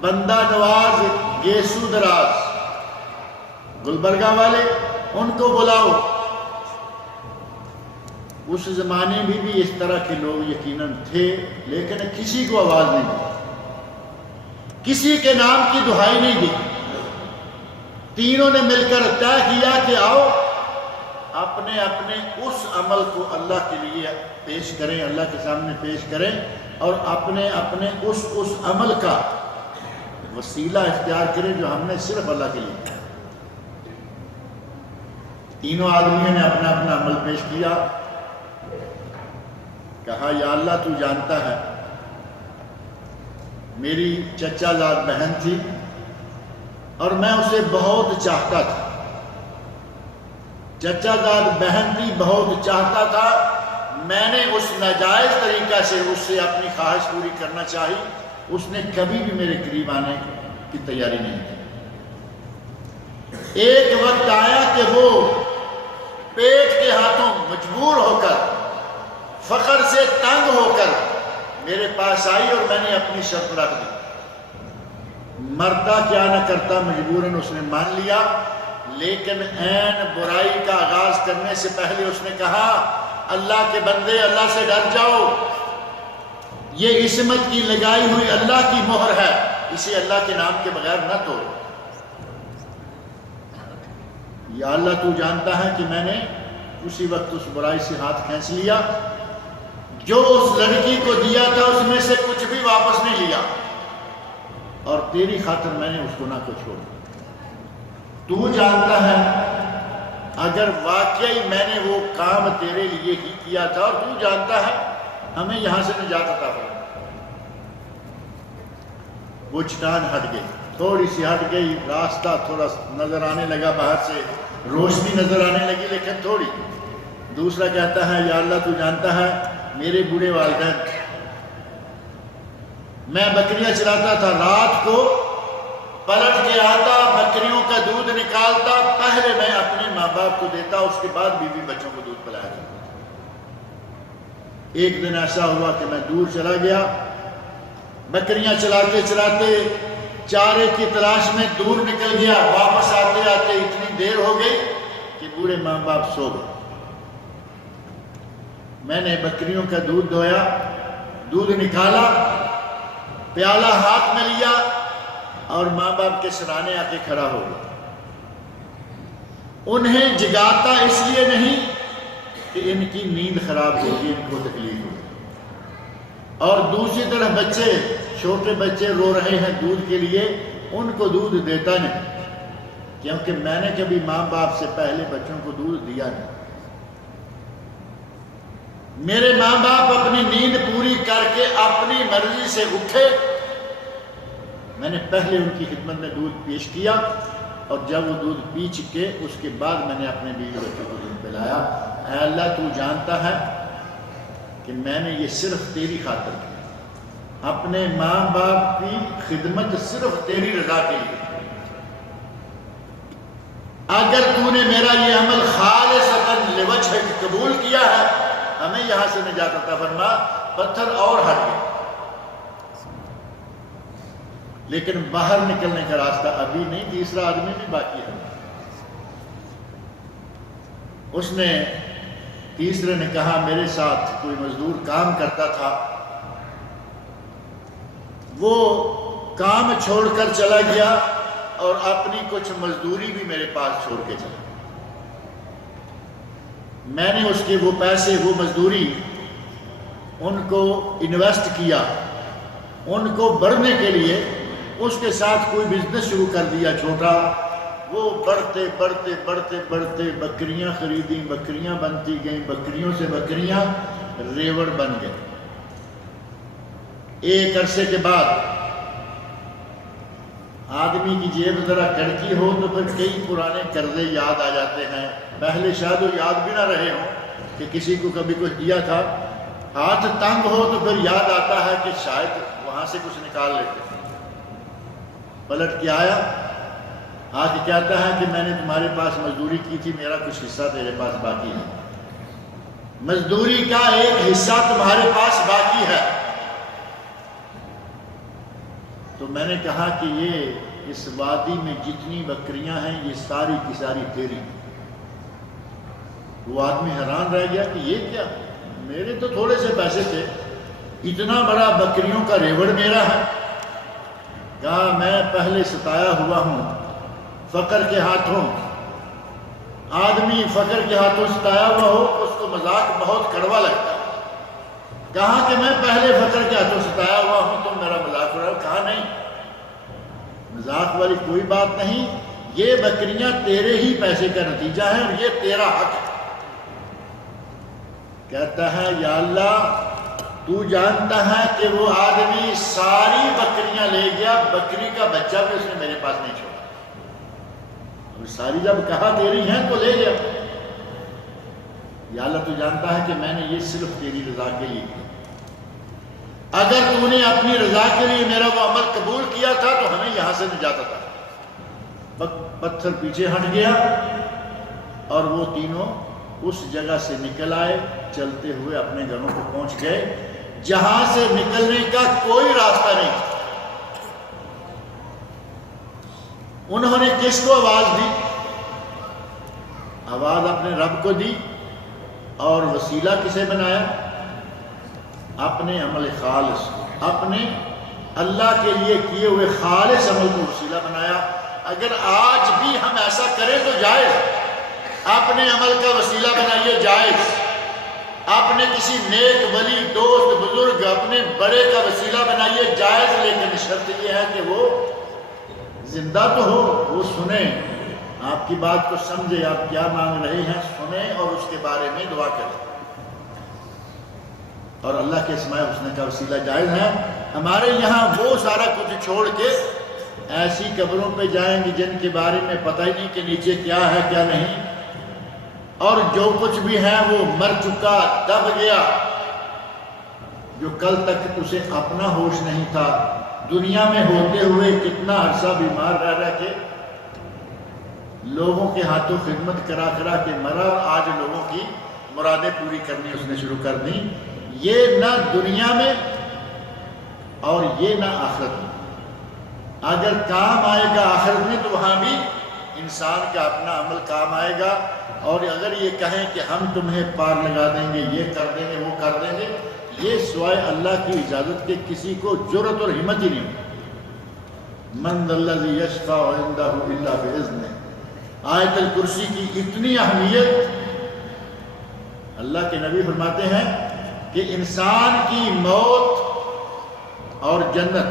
بندہ نواز گیسو دراز گلبرگہ والے ان کو بلاؤ۔ اس زمانے میں بھی اس طرح کے لوگ یقیناً تھے، لیکن کسی کو آواز نہیں دی، کسی کے نام کی دہائی نہیں دی۔ تینوں نے مل کر طے کیا کہ آؤ اپنے اپنے اس عمل کو اللہ کے لیے پیش کریں، اللہ کے سامنے پیش کریں، اور اپنے اپنے اس عمل کا وسیلہ اختیار کریں جو ہم نے صرف اللہ کے لیے کیا۔ تینوں آدمیوں نے اپنا اپنا عمل پیش کیا، کہا یا اللہ تو جانتا ہے میری چچا زاد بہن تھی اور میں اسے بہت چاہتا تھا، چچا زاد بہن تھی، بہت چاہتا تھا، میں نے اس ناجائز طریقہ سے اس سے اپنی خواہش پوری کرنا چاہی، اس نے کبھی بھی میرے قریب آنے کی تیاری نہیں کی۔ ایک وقت آیا کہ وہ پیٹ کے ہاتھوں مجبور ہو کر، فقر سے تنگ ہو کر میرے پاس آئی اور میں نے اپنی شرط رکھ دی۔ مرتا کیا نہ کرتا، مجبوراً اس نے مان لیا لیکن عین برائی کا آغاز کرنے سے پہلے اس نے کہا اللہ کے بندے اللہ سے ڈر جاؤ، یہ عصمت کی لگائی ہوئی اللہ کی مہر ہے، اسے اللہ کے نام کے بغیر نہ توڑو۔ یا اللہ تو جانتا ہے کہ میں نے اسی وقت اس برائی سے ہاتھ کھینچ لیا، جو اس لڑکی کو دیا تھا اس میں سے کچھ بھی واپس نہیں لیا، اور تیری خاطر میں نے اس گناہ کو چھوڑ دیا۔ تو جانتا ہے اگر واقعی میں نے وہ کام تیرے لیے ہی کیا تھا، اور تو جانتا ہے ہمیں یہاں سے نجات عطا فرما۔ وہ چٹان ہٹ گئی، تھوڑی سی ہٹ گئی، راستہ تھوڑا نظر آنے لگا، باہر سے روشنی نظر آنے لگی لیکن تھوڑی۔ دوسرا کہتا ہے یا اللہ تو جانتا ہے میرے بوڑھے والدین، میں بکریاں چلاتا تھا، رات کو پلٹ کے آتا، بکریوں کا دودھ نکالتا، پہلے میں اپنے ماں باپ کو دیتا، اس کے بعد بیوی بچوں کو دودھ پلایا جاتا۔ ایک دن ایسا ہوا کہ میں دور چلا گیا، بکریاں چلاتے چلاتے چارے کی تلاش میں دور نکل گیا، واپس آتے آتے اتنی دیر ہو گئی کہ بوڑھے ماں باپ سو گئے۔ میں نے بکریوں کا دودھ دویا، دودھ نکالا، پیالہ ہاتھ میں لیا اور ماں باپ کے سرانے آ کے کھڑا ہو گیا۔ انہیں جگاتا اس لیے نہیں کہ ان کی نیند خراب ہوگی، ان کو تکلیف ہوگی، اور دوسری طرف بچے، چھوٹے بچے رو رہے ہیں دودھ کے لیے، ان کو دودھ دیتا نہیں، کیونکہ میں نے کبھی ماں باپ سے پہلے بچوں کو دودھ دیا نہیں۔ میرے ماں باپ اپنی نیند پوری کر کے اپنی مرضی سے اٹھے، میں نے پہلے ان کی خدمت میں دودھ پیش کیا، اور جب وہ دودھ پی چکے اس کے بعد میں نے اپنے بیوی بچوں کو دودھ پلایا۔ اے اللہ تو جانتا ہے کہ میں نے یہ صرف تیری خاطر کی، اپنے ماں باپ کی خدمت صرف تیری رضا کے لیے۔ اگر تو نے میرا یہ عمل خالصتاً لوجہک قبول کیا ہے، ہمیں یہاں سے نجات عطا فرما۔ پتھر اور ہٹ گئے، لیکن باہر نکلنے کا راستہ ابھی نہیں، تیسرا آدمی بھی باقی ہے۔ اس نے تیسرے نے کہا میرے ساتھ کوئی مزدور کام کرتا تھا، وہ کام چھوڑ کر چلا گیا اور اپنی کچھ مزدوری بھی میرے پاس چھوڑ کے چلا۔ میں نے اس کے وہ پیسے، وہ مزدوری ان کو انویسٹ کیا، ان کو بڑھنے کے لیے اس کے ساتھ کوئی بزنس شروع کر دیا چھوٹا۔ وہ بڑھتے بڑھتے بڑھتے بڑھتے بکریاں خریدیں، بکریاں بنتی گئیں، بکریوں سے بکریاں ریوڑ بن گئے۔ ایک عرصے کے بعد آدمی کی جیب ذرا کڑکی ہو تو پھر کئی پرانے قرضے یاد آ جاتے ہیں، پہلے شاید وہ یاد بھی نہ رہے ہوں کہ کسی کو کبھی کچھ دیا تھا، ہاتھ تنگ ہو تو پھر یاد آتا ہے کہ شاید وہاں سے کچھ نکال لیتے۔ پلٹ کے آیا، آ کے کہتا ہے کہ میں نے تمہارے پاس مزدوری کی تھی، میرا کچھ حصہ تیرے پاس باقی ہے، مزدوری کا ایک حصہ تمہارے پاس باقی ہے۔ تو میں نے کہا کہ یہ اس وادی میں جتنی بکریاں ہیں یہ ساری کی ساری تیری۔ وہ آدمی حیران رہ گیا کہ یہ کیا، میرے تو تھوڑے سے پیسے تھے، اتنا بڑا بکریوں کا ریوڑ میرا ہے۔ کہا میں پہلے ستایا ہوا ہوں فقر کے ہاتھوں، آدمی فقر کے ہاتھوں ستایا ہوا ہو اس کو مذاق بہت کڑوا لگتا ہے۔ کہا کہ میں پہلے فقر کے ہاتھوں ستایا ہوا ہوں، تم میرا مذاق اڑاؤ۔ کہا نہیں، مذاق والی کوئی بات نہیں، یہ بکریاں تیرے ہی پیسے کا نتیجہ ہے اور یہ تیرا حق ہے۔ کہتا ہے یا اللہ تو جانتا ہے کہ وہ آدمی ساری بکریاں لے گیا، بکری کا بچہ بھی اس نے میرے پاس نہیں چھوڑا، اور ساری جب کہا تیری ہیں تو لے گیا۔ یا اللہ تو جانتا ہے کہ میں نے یہ صرف تیری رضا کے لیے کیا، اگر تو نے اپنی رضا کے لیے میرا وہ عمل قبول کیا تھا تو ہمیں یہاں سے نجات عطا۔ پتھر پیچھے ہٹ گیا اور وہ تینوں اس جگہ سے نکل آئے، چلتے ہوئے اپنے گھروں کو پہنچ گئے جہاں سے نکلنے کا کوئی راستہ نہیں تھا۔ انہوں نے کس کو آواز دی؟ آواز اپنے رب کو دی، اور وسیلہ کسے بنایا؟ اپنے عمل خالص، اپنے اللہ کے لیے کیے ہوئے خالص عمل کو وسیلہ بنایا۔ اگر آج بھی ہم ایسا کریں تو جائز، اپنے عمل کا وسیلہ بنائیے، جائز۔ اپنے کسی نیک ولی دوست بزرگ اپنے بڑے کا وسیلہ بنائیے، جائز، لیکن شرط یہ ہے کہ وہ زندہ تو ہو، وہ سنے، آپ کی بات کو سمجھے، آپ کیا مانگ رہے ہیں سنیں، اور اس کے بارے میں دعا کریں۔ اور اللہ کے اسماء الحسنی کا وسیلہ جائز ہے۔ ہمارے یہاں وہ سارا کچھ چھوڑ کے ایسی قبروں پہ جائیں گے جن کے بارے میں پتہ ہی نہیں کہ نیچے کیا ہے کیا نہیں، اور جو کچھ بھی ہے وہ مر چکا، دب گیا، جو کل تک اسے اپنا ہوش نہیں تھا، دنیا میں ہوتے ہوئے کتنا عرصہ بیمار رہ کے لوگوں کے ہاتھوں خدمت کرا کرا کے مرا، اور آج لوگوں کی مرادیں پوری کرنی اس نے شروع کر دی۔ یہ نہ دنیا میں اور یہ نہ آخرت میں۔ اگر کام آئے گا آخرت میں تو وہاں بھی انسان کا اپنا عمل کام آئے گا، اور اگر یہ کہیں کہ ہم تمہیں پار لگا دیں گے، یہ کر دیں گے، وہ کر دیں گے، یہ سوائے اللہ کی اجازت کے کسی کو جرأت اور ہمت ہی نہیں ہوتی۔ من ذا الذی یشفع عندہ الا بإذنہ، آیت الکرسی کی اتنی اہمیت، اللہ کے نبی فرماتے ہیں کہ انسان کی موت اور جنت،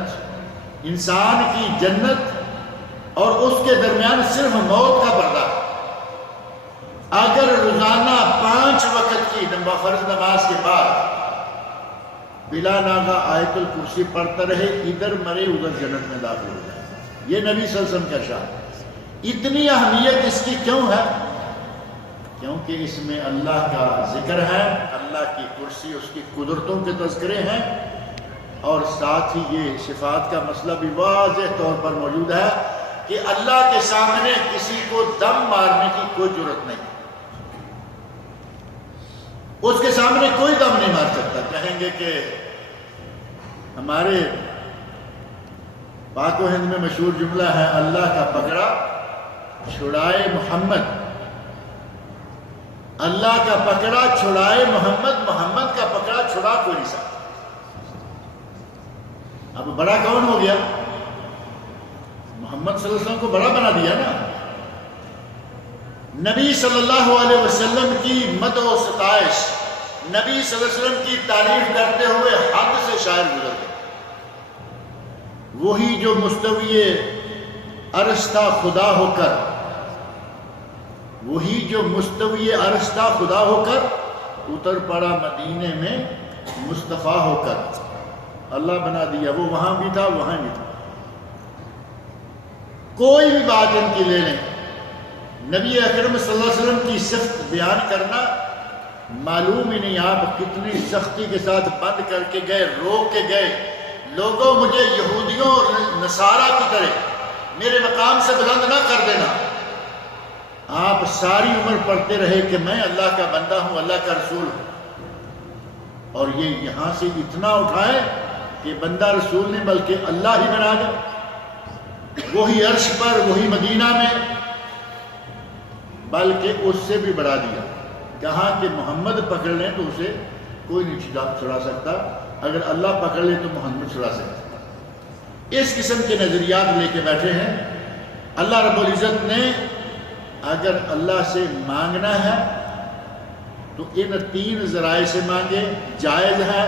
انسان کی جنت اور اس کے درمیان صرف موت کا پردہ۔ اگر روزانہ 5 وقت کی فرض نماز کے بعد بلا ناغہ آیت الکرسی پڑھتا رہے، ادھر مرے ادھر جنت میں داخل ہو جائے۔ یہ نبی صلی اللہ علیہ وسلم کا ارشاد۔ اتنی اہمیت اس کی کیوں ہے؟ کیونکہ اس میں اللہ کا ذکر ہے، اللہ کی کرسی، اس کی قدرتوں کے تذکرے ہیں، اور ساتھ ہی یہ شفاعت کا مسئلہ بھی واضح طور پر موجود ہے کہ اللہ کے سامنے کسی کو دم مارنے کی کوئی جرأت نہیں، اس کے سامنے کوئی دم نہیں مار سکتا۔ کہیں گے کہ ہمارے پاک و ہند میں مشہور جملہ ہے، اللہ کا پکڑا چھڑائے محمد، اللہ کا پکڑا چھڑائے محمد، محمد کا پکڑا چھڑا کوئی نہیں سکتا۔ اب بڑا کون ہو گیا؟ محمد صلی اللہ علیہ وسلم کو بڑا بنا دیا نا۔ نبی صلی اللہ علیہ وسلم کی مدح و ستائش، نبی صلی اللہ علیہ وسلم کی تعریف کرتے ہوئے حد سے شاعر گزر گئے۔ وہی جو مستوی عرش تھا خدا ہو کر، وہی جو مستوی عرش تھا خدا ہو کر، اتر پڑا مدینے میں مصطفیٰ ہو کر۔ اللہ بنا دیا، وہ وہاں بھی تھا وہاں بھی تھا۔ کوئی بھی بات ان کی لے لیں، نبی اکرم صلی اللہ علیہ وسلم کی صفت بیان کرنا معلوم ہی نہیں آپ کتنی سختی کے ساتھ بند کر کے گئے، روک کے گئے، لوگوں مجھے یہودیوں اور نصارہ کی طرح میرے مقام سے بلند نہ کر دینا۔ آپ ساری عمر پڑھتے رہے کہ میں اللہ کا بندہ ہوں، اللہ کا رسول ہوں، اور یہ یہاں سے اتنا اٹھائے کہ بندہ رسول نہیں بلکہ اللہ ہی بنا دے، وہی عرش پر، وہی مدینہ میں، بلکہ اس سے بھی بڑھا دیا۔ کہا کہ محمد پکڑ لیں تو اسے کوئی نہیں چھڑا سکتا، اگر اللہ پکڑ لے تو محمد چھڑا سکتا۔ اس قسم کے نظریات لے کے بیٹھے ہیں۔ اللہ رب العزت نے اگر اللہ سے مانگنا ہے تو ان 3 ذرائع سے مانگے، جائز ہے۔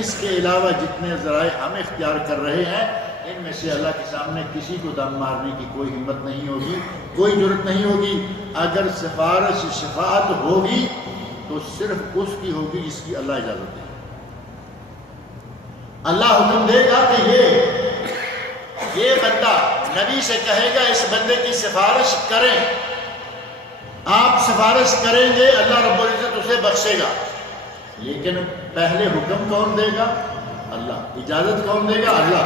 اس کے علاوہ جتنے ذرائع ہم اختیار کر رہے ہیں، ان میں سے اللہ کے سامنے کسی کو دم مارنے کی کوئی ہمت نہیں ہوگی، کوئی جرأت نہیں ہوگی۔ اگر سفارش شفاعت ہوگی تو صرف اس کی ہوگی جس کی اللہ اجازت دے۔ اللہ حکم دے گا کہ یہ بندہ نبی سے کہے گا اس بندے کی سفارش کریں، آپ سفارش کریں گے، اللہ رب العزت اسے بخشے گا۔ لیکن پہلے حکم کون دے گا؟ اللہ۔ اجازت کون دے گا؟ اللہ۔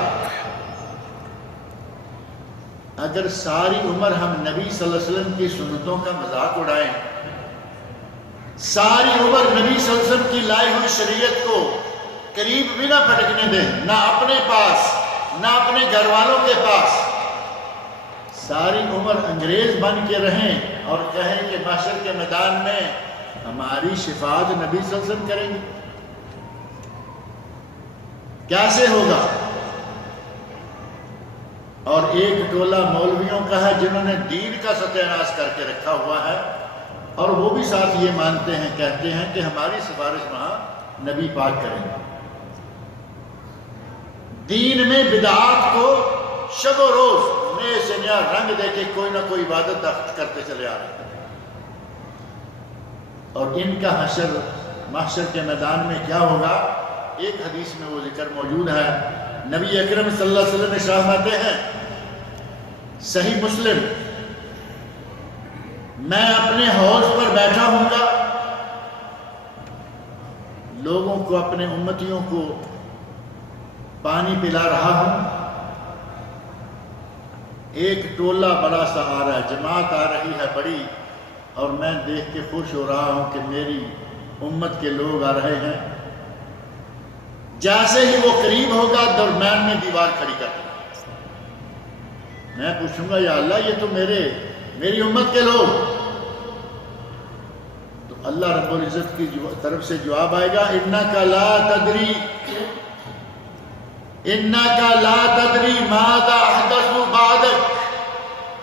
اگر ساری عمر ہم نبی صلی اللہ علیہ وسلم کی سنتوں کا مذاق اڑائیں، ساری عمر نبی صلی اللہ علیہ وسلم کی لائی ہوئی شریعت کو قریب بھی نہ پھٹکنے دیں، نہ اپنے پاس نہ اپنے گھر والوں کے پاس، ساری عمر انگریز بن کے رہیں اور کہیں کہ محشر کے میدان میں ہماری شفاعت نبی صلی اللہ علیہ وسلم کریں گے؟ کیسے ہوگا؟ اور ایک ٹولہ مولویوں کا ہے جنہوں نے دین کا ستیہ ناش کر کے رکھا ہوا ہے، اور وہ بھی ساتھ یہ مانتے ہیں، کہتے ہیں کہ ہماری سفارش وہاں نبی پاک کریں گے۔ دین میں بدعات کو شب و روز نئے سے نیا رنگ دے کے کوئی نہ کوئی عبادت کرتے چلے آ رہے ہیں، اور ان کا حشر محشر کے میدان میں کیا ہوگا؟ ایک حدیث میں وہ ذکر موجود ہے۔ نبی اکرم صلی اللہ علیہ وسلم نے فرماتے ہیں، صحیح مسلم، میں اپنے حوض پر بیٹھا ہوں گا، لوگوں کو، اپنے امتیوں کو پانی پلا رہا ہوں، ایک ٹولہ بڑا سا آ رہا ہے، جماعت آ رہی ہے بڑی، اور میں دیکھ کے خوش ہو رہا ہوں کہ میری امت کے لوگ آ رہے ہیں۔ جیسے ہی وہ قریب ہوگا درمیان میں دیوار کھڑی کر دیں، میں پوچھوں گا یا اللہ یہ تو میری امت کے لوگ، تو اللہ رب العزت کی طرف سے جواب آئے گا، انکا لا تدری ماذا احدثوا بعدک،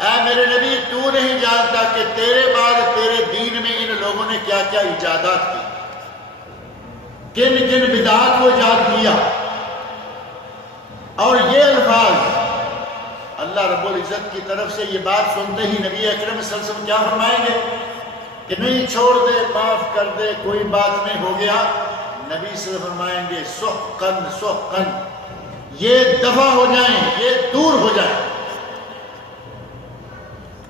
اے میرے نبی تو نہیں جانتا کہ تیرے بعد تیرے دین میں ان لوگوں نے کیا کیا ایجادات کی، کن کن بدعات کو ایجاد کیا۔ اور یہ الفاظ اللہ رب العزت کی طرف سے یہ بات سنتے ہی نبی اکرم صلی اللہ علیہ وسلم کیا فرمائیں گے کہ نہیں، چھوڑ دے، معاف کر دے، کوئی بات نہیں، ہو گیا۔ نبی صلی اللہ علیہ وسلم فرمائیں گے سحقاً سحقاً، یہ دفع ہو جائیں، یہ دور ہو جائیں۔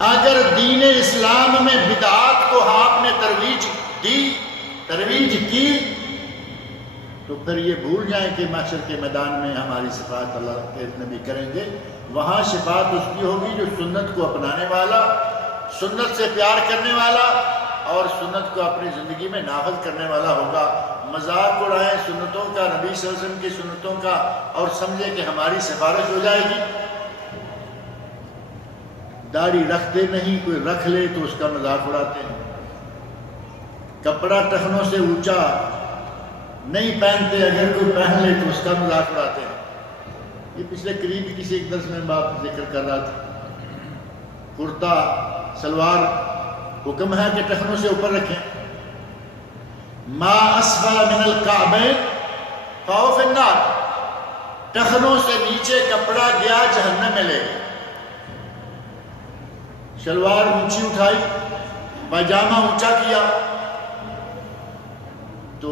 اگر دین اسلام میں بدعات کو آپ نے ترویج کی تو پھر یہ بھول جائیں کہ محشر کے میدان میں ہماری شفاعت اللہ کے نبی کریں گے۔ وہاں شفاعت اس کی ہوگی جو سنت کو اپنانے والا، سنت سے پیار کرنے والا، اور سنت کو اپنی زندگی میں نافذ کرنے والا ہوگا۔ مذاق اڑائیں سنتوں کا، نبی صلی اللہ علیہ وسلم کی سنتوں کا، اور سمجھے کہ ہماری سفارش ہو جائے گی۔ داڑھی رکھتے نہیں، کوئی رکھ لے تو اس کا مذاق اڑاتے ہیں، کپڑا ٹخنوں سے اونچا نہیں پہنتے، اگر کوئی پہن لے تو اس کا مذاق اڑاتے ہیں۔ یہ پچھلے قریب کسی ایک درس میں باپ ذکر کر رہا تھا، کرتا سلوار حکم ہے کہ ٹخنوں سے اوپر رکھیں، ما اسفل من الکعبین فہو فی النار، ٹخنوں سے نیچے کپڑا گیا جہنم میں لے گئے۔ شلوار اونچی اٹھائی، پائجامہ اونچا کیا، تو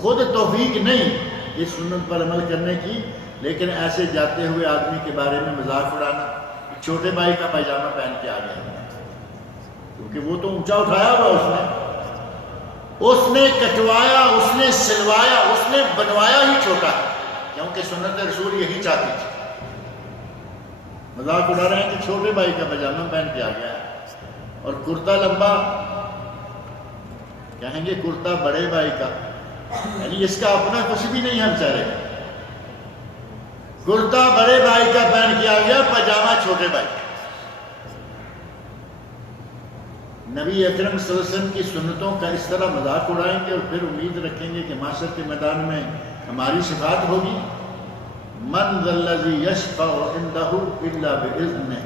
خود توفیق نہیں اس سنت پر عمل کرنے کی، لیکن ایسے جاتے ہوئے آدمی کے بارے میں مذاق اڑانا، چھوٹے بھائی کا پائجامہ پہن کے آ گیا، کیونکہ وہ تو اونچا اٹھایا ہوا اس نے کٹوایا، اس نے سلوایا، اس نے بنوایا ہی چھوٹا ہے، کیونکہ سنت رسول یہی چاہتی تھی۔ مذاق اڑا رہے ہیں کہ چھوٹے بھائی کا پائجامہ پہن کے آ گیا ہے، اور کرتا لمبا، کہیں گے کرتا بڑے بھائی کا، یعنی اس کا اپنا کچھ بھی نہیں ہے بیچارے، کرتا بڑے بھائی کا پہن کے آ گیا، پائجامہ چھوٹے بھائی کا۔ نبی اکرم صلی اللہ علیہ وسلم کی سنتوں کا اس طرح مذاق اڑائیں گے اور پھر امید رکھیں گے کہ محشر کے میدان میں ہماری شفاعت ہوگی۔ من ذا الذی یشفع عنده الا باذنہ،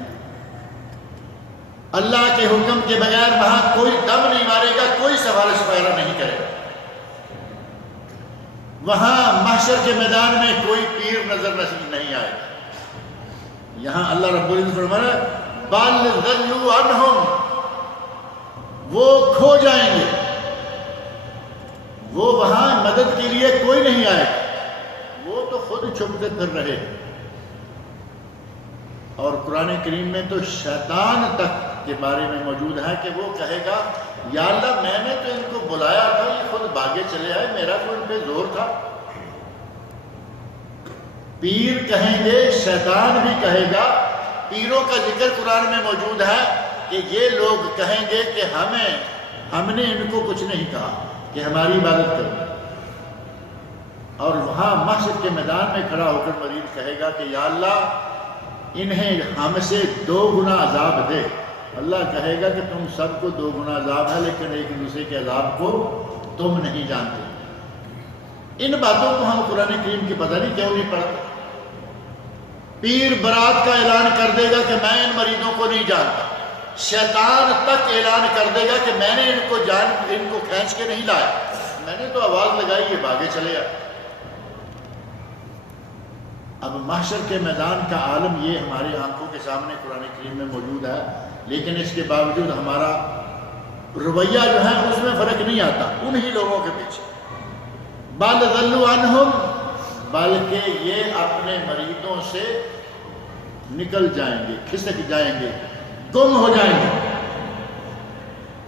اللہ کے حکم کے بغیر وہاں کوئی دم نہیں مارے گا، کوئی سفارش وغیرہ نہیں کرے گا۔ وہاں محشر کے میدان میں کوئی پیر نظر نہیں آئے گا۔ یہاں اللہ رب العزت فرمایا بل ضلوا عنہم، وہ کھو جائیں گے، وہ وہاں مدد کے لیے کوئی نہیں آئے گا، وہ تو خود چھپتے پھر رہے۔ اور قرآن کریم میں تو شیطان تک کے بارے میں موجود ہے کہ وہ کہے گا یا اللہ میں نے تو ان کو بلایا تھا، یہ خود بھاگے چلے آئے، میرا تو ان پہ زور تھا۔ پیر کہیں گے، شیطان بھی کہے گا، پیروں کا ذکر قرآن میں موجود ہے کہ یہ لوگ کہیں گے کہ ہم نے ان کو کچھ نہیں کہا کہ ہماری عبادت کرو، اور وہاں محشر کے میدان میں کھڑا ہو کر مریض کہے گا کہ یا اللہ انہیں ہم سے 2 گنا عذاب دے، اللہ کہے گا کہ تم سب کو دو گنا عذاب ہے، لیکن ایک دوسرے کے عذاب کو تم نہیں جانتے۔ ان باتوں کو ہم قرآن کریم کی پتہ نہیں کیوں نہیں پڑھتے۔ پیر برات کا اعلان کر دے گا کہ میں ان مریضوں کو نہیں جانتا، شیطان تک اعلان کر دے گا کہ میں نے ان کو کھینچ کے نہیں لایا، میں نے تو آواز لگائی یہ بھاگے چلے آئے۔ اب محشر کے میدان کا عالم یہ ہماری آنکھوں کے سامنے قرآن کریم میں موجود ہے، لیکن اس کے باوجود ہمارا رویہ جو ہے اس میں فرق نہیں آتا انہی لوگوں کے پیچھے۔ بل ضلوا عنہم، بلکہ یہ اپنے مریدوں سے نکل جائیں گے، کھسک جائیں گے، گم ہو جائیں گے۔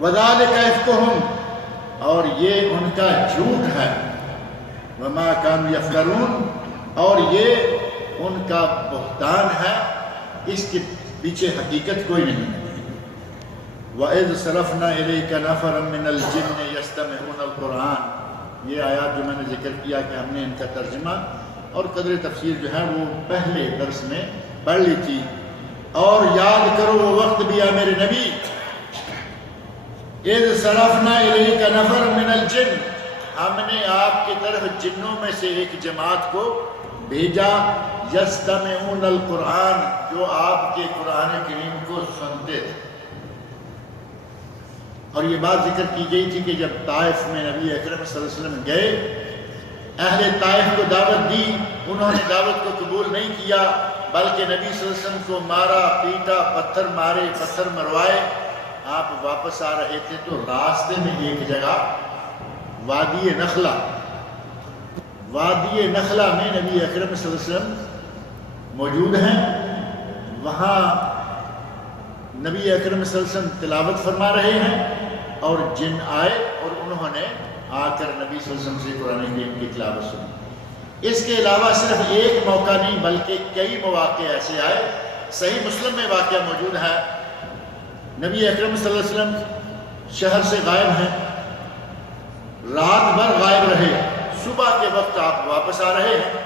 وذالک افکہم، اور یہ ان کا جھوٹ ہے، وما کانوا یفترون، اور یہ ان کا بہتان ہے، اس کے پیچھے حقیقت کوئی نہیں ہے۔ وَإِذْ صَرَفْنَا إِلَيْكَ نَفَرًا مِّنَ الْجِنِّ يَسْتَمِعُونَ الْقُرْآنَ، یہ آیات جو میں نے ذکر کیا کہ ہم نے ان کا ترجمہ اور قدر تفسیر جو ہے وہ پہلے درس میں پڑھ لی تھی۔ اور یاد کرو وہ وقت بھی ہے میرے نبی، اِذْ صَرَفْنَا إِلَيْكَ نَفَرًا مِّنَ الْجِنِّ، ہم نے آپ کی طرف جنوں میں سے ایک جماعت کو بھیجا، یستمعون القرآن، جو آپ کے قرآن کریم کو سنتے تھے۔ اور یہ بات ذکر کی گئی تھی کہ جب طائف میں نبی اکرم صلی اللہ علیہ وسلم گئے، اہل طائف کو دعوت دی، انہوں نے دعوت کو قبول نہیں کیا، بلکہ نبی صلی اللہ علیہ وسلم کو مارا پیٹا، پتھر مارے، پتھر مروائے۔ آپ واپس آ رہے تھے تو راستے میں ایک جگہ وادی نخلہ میں نبی اکرم صلی اللہ علیہ وسلم موجود ہیں، وہاں نبی اکرم صلی اللہ علیہ وسلم تلاوت فرما رہے ہیں، اور جن آئے اور انہوں نے آ کر نبی صلی اللہ علیہ وسلم سے قرآن کریم کی تلاوت سنی۔ اس کے علاوہ صرف ایک موقع نہیں بلکہ کئی مواقع ایسے آئے، صحیح مسلم میں واقعہ موجود ہے، نبی اکرم صلی اللہ علیہ وسلم شہر سے غائب ہیں، رات بھر غائب رہے، صبح کے وقت آپ واپس آ رہے ہیں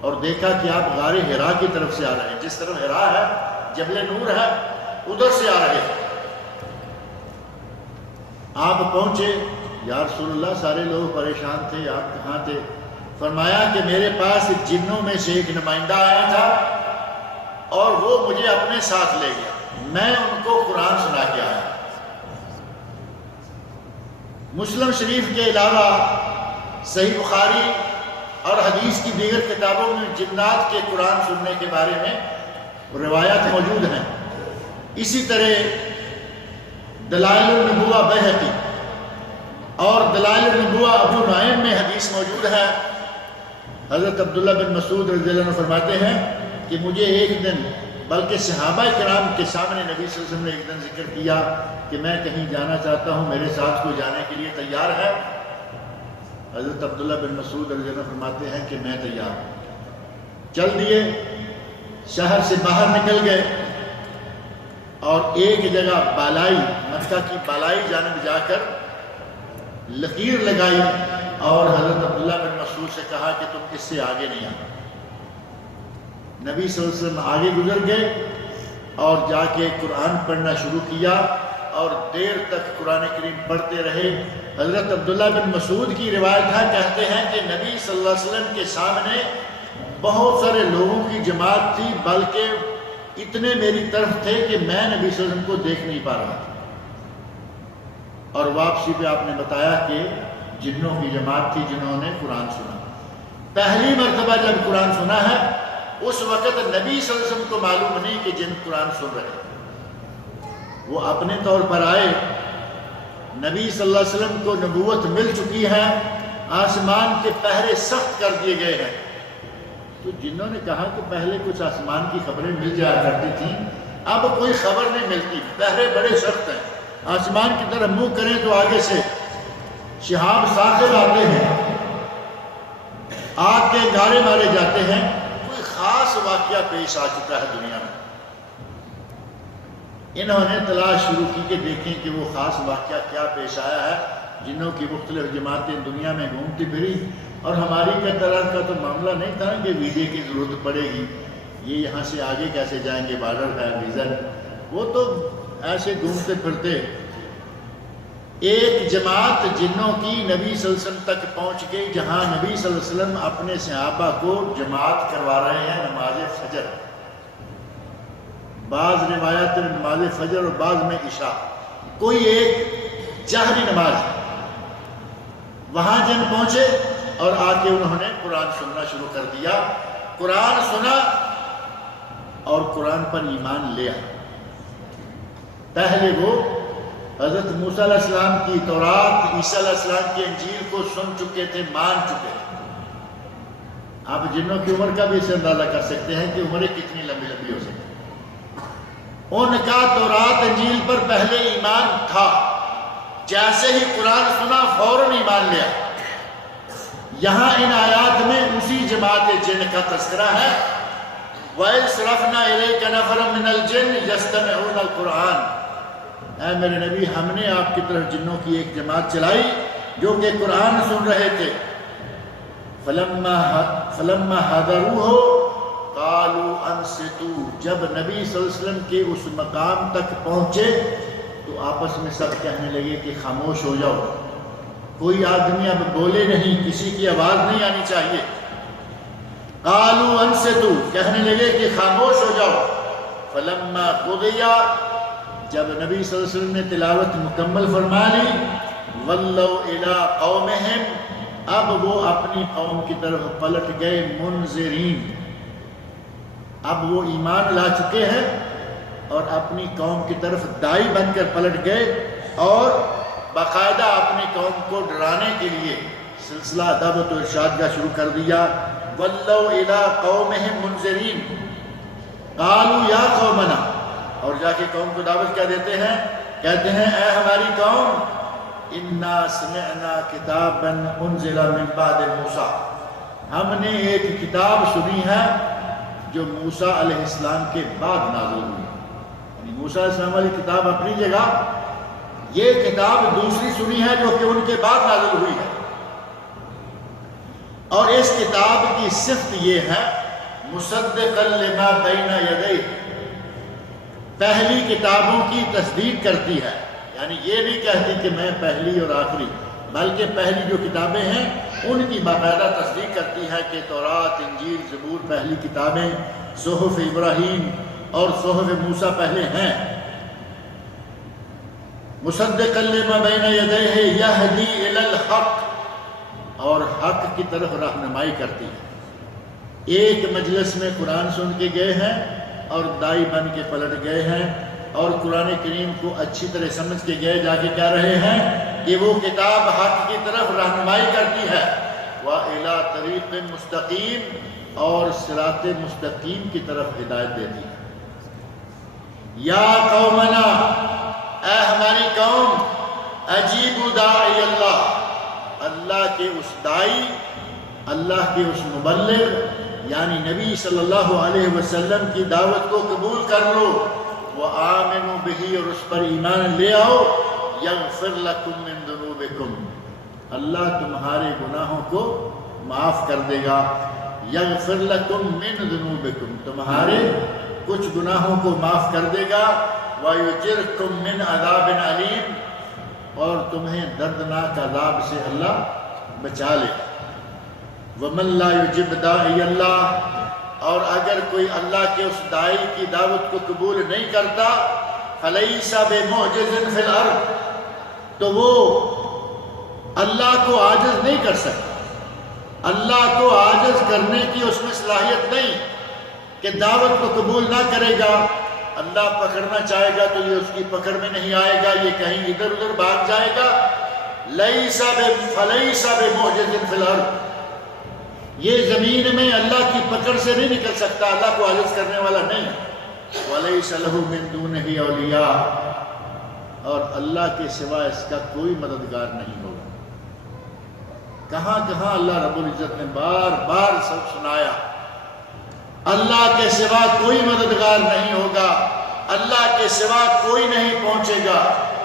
اور دیکھا کہ آپ غار حرا کی طرف سے آ رہے ہیں، جس طرف حرا ہے جبل نور ہے ادھر سے آ رہے ہیں۔ آپ پہنچے، یا رسول اللہ سارے لوگ پریشان تھے، آپ کہاں تھے؟ فرمایا کہ میرے پاس جنوں میں سے ایک نمائندہ آیا تھا اور وہ مجھے اپنے ساتھ لے گیا، میں ان کو قرآن سنا کے آیا۔ مسلم شریف کے علاوہ صحیح بخاری اور حدیث کی دیگر کتابوں میں جنات کے قرآن سننے کے بارے میں روایات موجود ہیں۔ اسی طرح دلائل النبوہ بہقی اور دلائل النبوہ ابو نعیم میں حدیث موجود ہے۔ حضرت عبداللہ بن مسعود رضی اللہ عنہ فرماتے ہیں کہ مجھے ایک دن، بلکہ صحابہ کرام کے سامنے نبی صلی اللہ علیہ وسلم نے ایک دن ذکر کیا کہ میں کہیں جانا چاہتا ہوں، میرے ساتھ کوئی جانے کے لیے تیار ہے؟ حضرت عبداللہ بن مسعود رضی اللہ عنہ فرماتے ہیں کہ میں تیار ہوں۔ چل دیے، شہر سے باہر نکل گئے اور ایک جگہ بالائی، مکہ کی بالائی جانب جا کر لکیر لگائی اور حضرت عبداللہ بن مسعود سے کہا کہ تم اس سے آگے نہیں آنا۔ نبی صلی اللہ علیہ وسلم آگے گزر گئے اور جا کے قرآن پڑھنا شروع کیا اور دیر تک قرآن کریم پڑھتے رہے۔ حضرت عبداللہ بن مسعود کی روایت ہے، کہتے ہیں کہ نبی صلی اللہ علیہ وسلم کے سامنے بہت سارے لوگوں کی جماعت تھی، بلکہ اتنے میری طرف تھے کہ میں نبی صلی اللہ علیہ وسلم کو دیکھ نہیں پا رہا تھا۔ اور واپسی پہ آپ نے بتایا کہ جنوں کی جماعت تھی جنہوں نے قرآن سنا۔ پہلی مرتبہ جب قرآن سنا ہے اس وقت نبی صلی اللہ علیہ وسلم کو معلوم نہیں کہ جن قرآن سن رہے ہیں، وہ اپنے طور پر آئے، نبی صلی اللہ علیہ وسلم کو نبوت مل چکی ہے، آسمان کے پہرے سخت کر دیے گئے ہیں۔ تو جنہوں نے کہا کہ پہلے کچھ آسمان کی خبریں مل جایا کرتی تھیں، اب کوئی خبر نہیں ملتی، پہرے بڑے سخت ہیں، آسمان کی طرف منہ کریں تو آگے سے شہاب ثاقب آتے ہیں، آگ کے گارے مارے جاتے ہیں۔ کوئی خاص واقعہ پیش آ چکا ہے دنیا میں۔ انہوں نے تلاش شروع کی کہ دیکھیں کہ وہ خاص واقعہ کیا پیش آیا ہے۔ جنوں کی مختلف جماعتیں دنیا میں گھومتی پھری، اور ہماری طرح کا تو معاملہ نہیں تھا کہ ویزے کی ضرورت پڑے گی، یہ یہاں سے آگے کیسے جائیں گے، بارڈر ہے، ویزا وہ تو ایسے گھومتے پھرتے. ایک جماعت جنوں کی نبی صلی اللہ علیہ وسلم تک پہنچ گئی جہاں نبی صلی اللہ علیہ وسلم اپنے صحابہ کو جماعت کروا رہے ہیں نماز فجر. بعض روایات میں نماز فجر اور بعض میں عشاء، کوئی ایک جہری نماز ہے. وہاں جن پہنچے اور آ کے انہوں نے قرآن سننا شروع کر دیا. قرآن سنا اور قرآن پر ایمان لیا. پہلے وہ حضرت موسیٰ علیہ السلام کی تورات، عیسیٰ علیہ السلام کی انجیل کو سن چکے تھے، مان چکے تھے. آپ جنوں کی عمر کا بھی اسے اندازہ کر سکتے ہیں کہ عمریں کتنی لمبی لمبی ہو سکتی. ان کا تورات انجیل پر پہلے ایمان تھا. جیسے ہی قرآن سنا فوراً ایمان لیا. یہاں ان آیات میں اسی جماعت جن کا تذکرہ ہے. وَإِذْ صَرَفْنَا إِلَيْكَ نَفَرًا مِنَ الْجِنِّ يَسْتَمِعُونَ الْقُرْآنَ. اے میرے نبی، ہم نے آپ کی طرف جنوں کی ایک جماعت چلائی جو کہ قرآن سن رہے تھے. فَلَمَّا حَضَرُوهُ قَالُوا أَنصِتُوا. جب نبی صلی اللہ علیہ وسلم کے اس مقام تک پہنچے تو آپس میں سب کہنے لگے کہ خاموش ہو جاؤ، کوئی آدمی اب بولے نہیں، کسی کی آواز نہیں آنی چاہیے. قَالُوا أَنصِتُوا، کہنے لگے کہ خاموش ہو جاؤ. فَلَمَّا قُضِيَ، جب نبی صلی اللہ علیہ وسلم نے تلاوت مکمل فرما لی، وَلَّوْا إِلَىٰ قَوْمِهِمْ، اب وہ اپنی قوم کی طرف پلٹ گئے. منذرین، اب وہ ایمان لا چکے ہیں اور اپنی قوم کی طرف دائی بن کر پلٹ گئے اور باقاعدہ اپنی قوم کو ڈرانے کے لیے سلسلہ دعوت و ارشاد کا شروع کر دیا. وَلَّوْا إِلَىٰ قَوْمِهِمْ مُنذِرِينَ قَالُوا يَا قَوْمَنَا، اور جا کے قوم کو دعوت کیا دیتے ہیں، کہتے ہیں اے ہماری قوم، اِنَّا سَمِعْنَا كِتَابًا أُنزِلَ مِن بَعْدِ مُوسَىٰ، ہم نے ایک کتاب سنی ہے جو موسیٰ علیہ السلام کے بعد نازل ہوئی. یعنی موسیٰ علیہ السلام والی کتاب اپنی جگہ، یہ کتاب دوسری سنی ہے جو کہ ان کے بعد نازل ہوئی ہے. اور اس کتاب کی صفت یہ ہے مصدقا لما بین یدیہ، پہلی کتابوں کی تصدیق کرتی ہے. یعنی یہ نہیں کہتی کہ میں پہلی اور آخری، بلکہ پہلی جو کتابیں ہیں ان کی باقاعدہ تصدیق کرتی ہے کہ تورات، انجیل، زبور پہلی کتابیں، صحف ابراہیم اور صحف موسیٰ پہلے ہیں. مصدقا لما بین یدیہ یہدی الی الحق، اور حق کی طرف رہنمائی کرتی ہے. ایک مجلس میں قرآن سن کے گئے ہیں اور دائی بن کے پلٹ گئے ہیں اور قرآن کریم کو اچھی طرح سمجھ کے گئے، جا کے کہہ رہے ہیں کہ وہ کتاب حق کی طرف رہنمائی کرتی ہے. وَإِلَىٰ طَرِيقٍ مُسْتَقِيمٍ، اور صراط مستقیم کی طرف ہدایت دیتی ہے. یا قومنا، اے ہماری قوم، اجیبوا داعی اللہ، اللہ کے اس دائی، اللہ کے اس مبلغ یعنی نبی صلی اللہ علیہ وسلم کی دعوت کو قبول کر لو. وآمنوا بہ، اور اس پر ایمان لے آؤ. یغفر لکم من ذنوبکم، اللہ تمہارے گناہوں کو معاف کر دے گا. یغفر لکم من ذنوبکم، تمہارے کچھ گناہوں کو معاف کر دے گا. ویجرکم من عذاب علیم، اور تمہیں دردناک عذاب سے اللہ بچا لے. ومن لا یجب داعی اللہ، اور اگر کوئی اللہ کے اس دائی کی دعوت کو قبول نہیں کرتا، فلیس بمعجز فی الارض، تو وہ اللہ کو عاجز نہیں کر سکتا. اللہ کو عاجز کرنے کی اس میں صلاحیت نہیں کہ دعوت کو قبول نہ کرے گا. اللہ پکڑنا چاہے گا تو یہ اس کی پکڑ میں نہیں آئے گا، یہ کہیں ادھر ادھر بھاگ جائے گا. فلیس بمعجز فی الارض، یہ زمین میں اللہ کی پکڑ سے نہیں نکل سکتا، اللہ کو عاجز کرنے والا نہیں. وَلَيْسَ لَهُ مِن دُونِهِ أَوْلِيَاءُ، اور اللہ کے سوا اس کا کوئی مددگار نہیں ہوگا. کہاں کہاں اللہ رب العزت نے بار بار سب سنایا، اللہ کے سوا کوئی مددگار نہیں ہوگا، اللہ کے سوا کوئی نہیں پہنچے گا،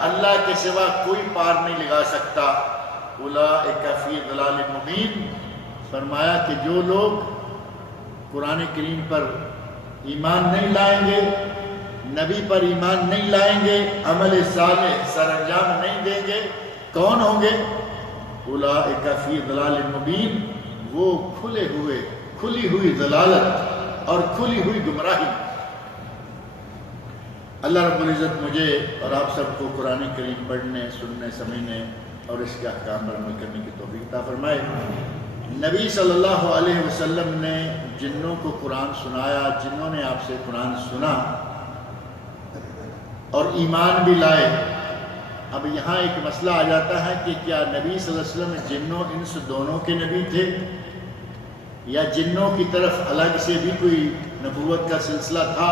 اللہ کے سوا کوئی پار نہیں لگا سکتا. اولئک فی ضلال مبین، فرمایا کہ جو لوگ قرآن کریم پر ایمان نہیں لائیں گے، نبی پر ایمان نہیں لائیں گے، عمل صالح سر انجام نہیں دیں گے، کون ہوں گے؟ اولئک فی ضلال مبین، وہ کھلی ہوئی ضلالت اور کھلی ہوئی گمراہی۔ اللہ رب العزت مجھے اور آپ سب کو قرآن کریم پڑھنے، سننے، سمجھنے اور اس کے احکام پر عمل کرنے کی توفیق عطا فرمائے۔ نبی صلی اللہ علیہ وسلم نے جنوں کو قرآن سنایا، جنوں نے آپ سے قرآن سنا اور ایمان بھی لائے۔ اب یہاں ایک مسئلہ آ جاتا ہے کہ کیا نبی صلی اللہ علیہ وسلم جنوں انس دونوں کے نبی تھے، یا جنوں کی طرف الگ سے بھی کوئی نبوت کا سلسلہ تھا؟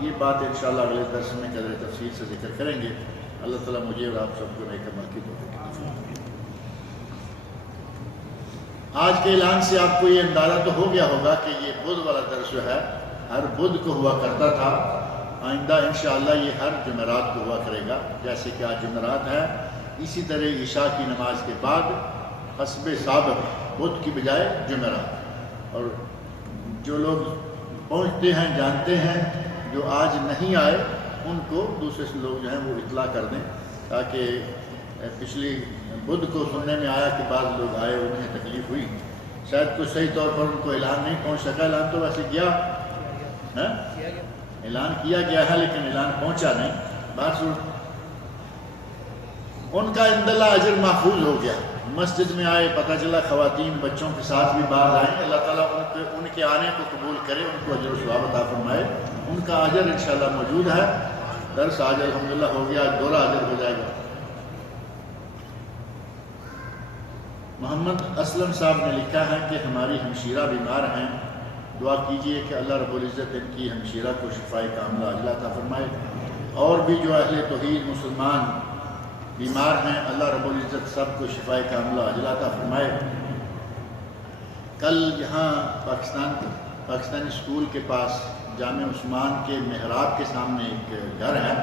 یہ بات انشاءاللہ اگلے درس میں قدر تفصیل سے ذکر کریں گے۔ اللہ تعالیٰ مجھے اور آپ سب کو نیک عمل کی توفیق عطا فرمائے۔ آج کے اعلان سے آپ کو یہ اندازہ تو ہو گیا ہوگا کہ یہ بدھ والا درس جو ہے ہر بدھ کو ہوا کرتا تھا، آئندہ انشاءاللہ یہ ہر جمعرات کو ہوا کرے گا۔ جیسے کہ آج جمعرات ہے، اسی طرح عشاء کی نماز کے بعد حسب سابق بدھ کی بجائے جمعرات۔ اور جو لوگ پہنچتے ہیں، جانتے ہیں، جو آج نہیں آئے ان کو دوسرے لوگ جو ہیں وہ اطلاع کر دیں، تاکہ پچھلی بدھ کو سننے میں آیا کہ بعض لوگ آئے، انہیں تکلیف ہوئی، شاید کوئی صحیح طور پر ان کو اعلان نہیں پہنچ سکا۔ اعلان تو ویسے کیا اعلان کیا گیا ہے، لیکن اعلان پہنچا نہیں۔ بات ان کا اندلہ اجر محفوظ ہو گیا، مسجد میں آئے، پتہ چلا خواتین بچوں کے ساتھ بھی بعض آئیں۔ اللہ تعالیٰ ان کے آنے کو قبول کرے، ان کو اجر و ثواب عطا فرمائے۔ ان کا اجر انشاءاللہ موجود ہے۔ درس آج الحمدللہ ہو گیا، آج دوہرا اجر ہو جائے گا۔ محمد اسلم صاحب نے لکھا ہے کہ ہماری ہمشیرہ بیمار ہیں، دعا کیجئے کہ اللہ رب العزت ان کی ہمشیرہ کو شفائے کاملہ عاجلہ عطا فرمائے۔ اور بھی جو اہل توحید مسلمان بیمار ہیں، اللہ رب العزت سب کو شفائے کاملہ عاجلہ عطا فرمائے۔ کل یہاں پاکستانی اسکول کے پاس جامع عثمان کے محراب کے سامنے ایک گھر ہے،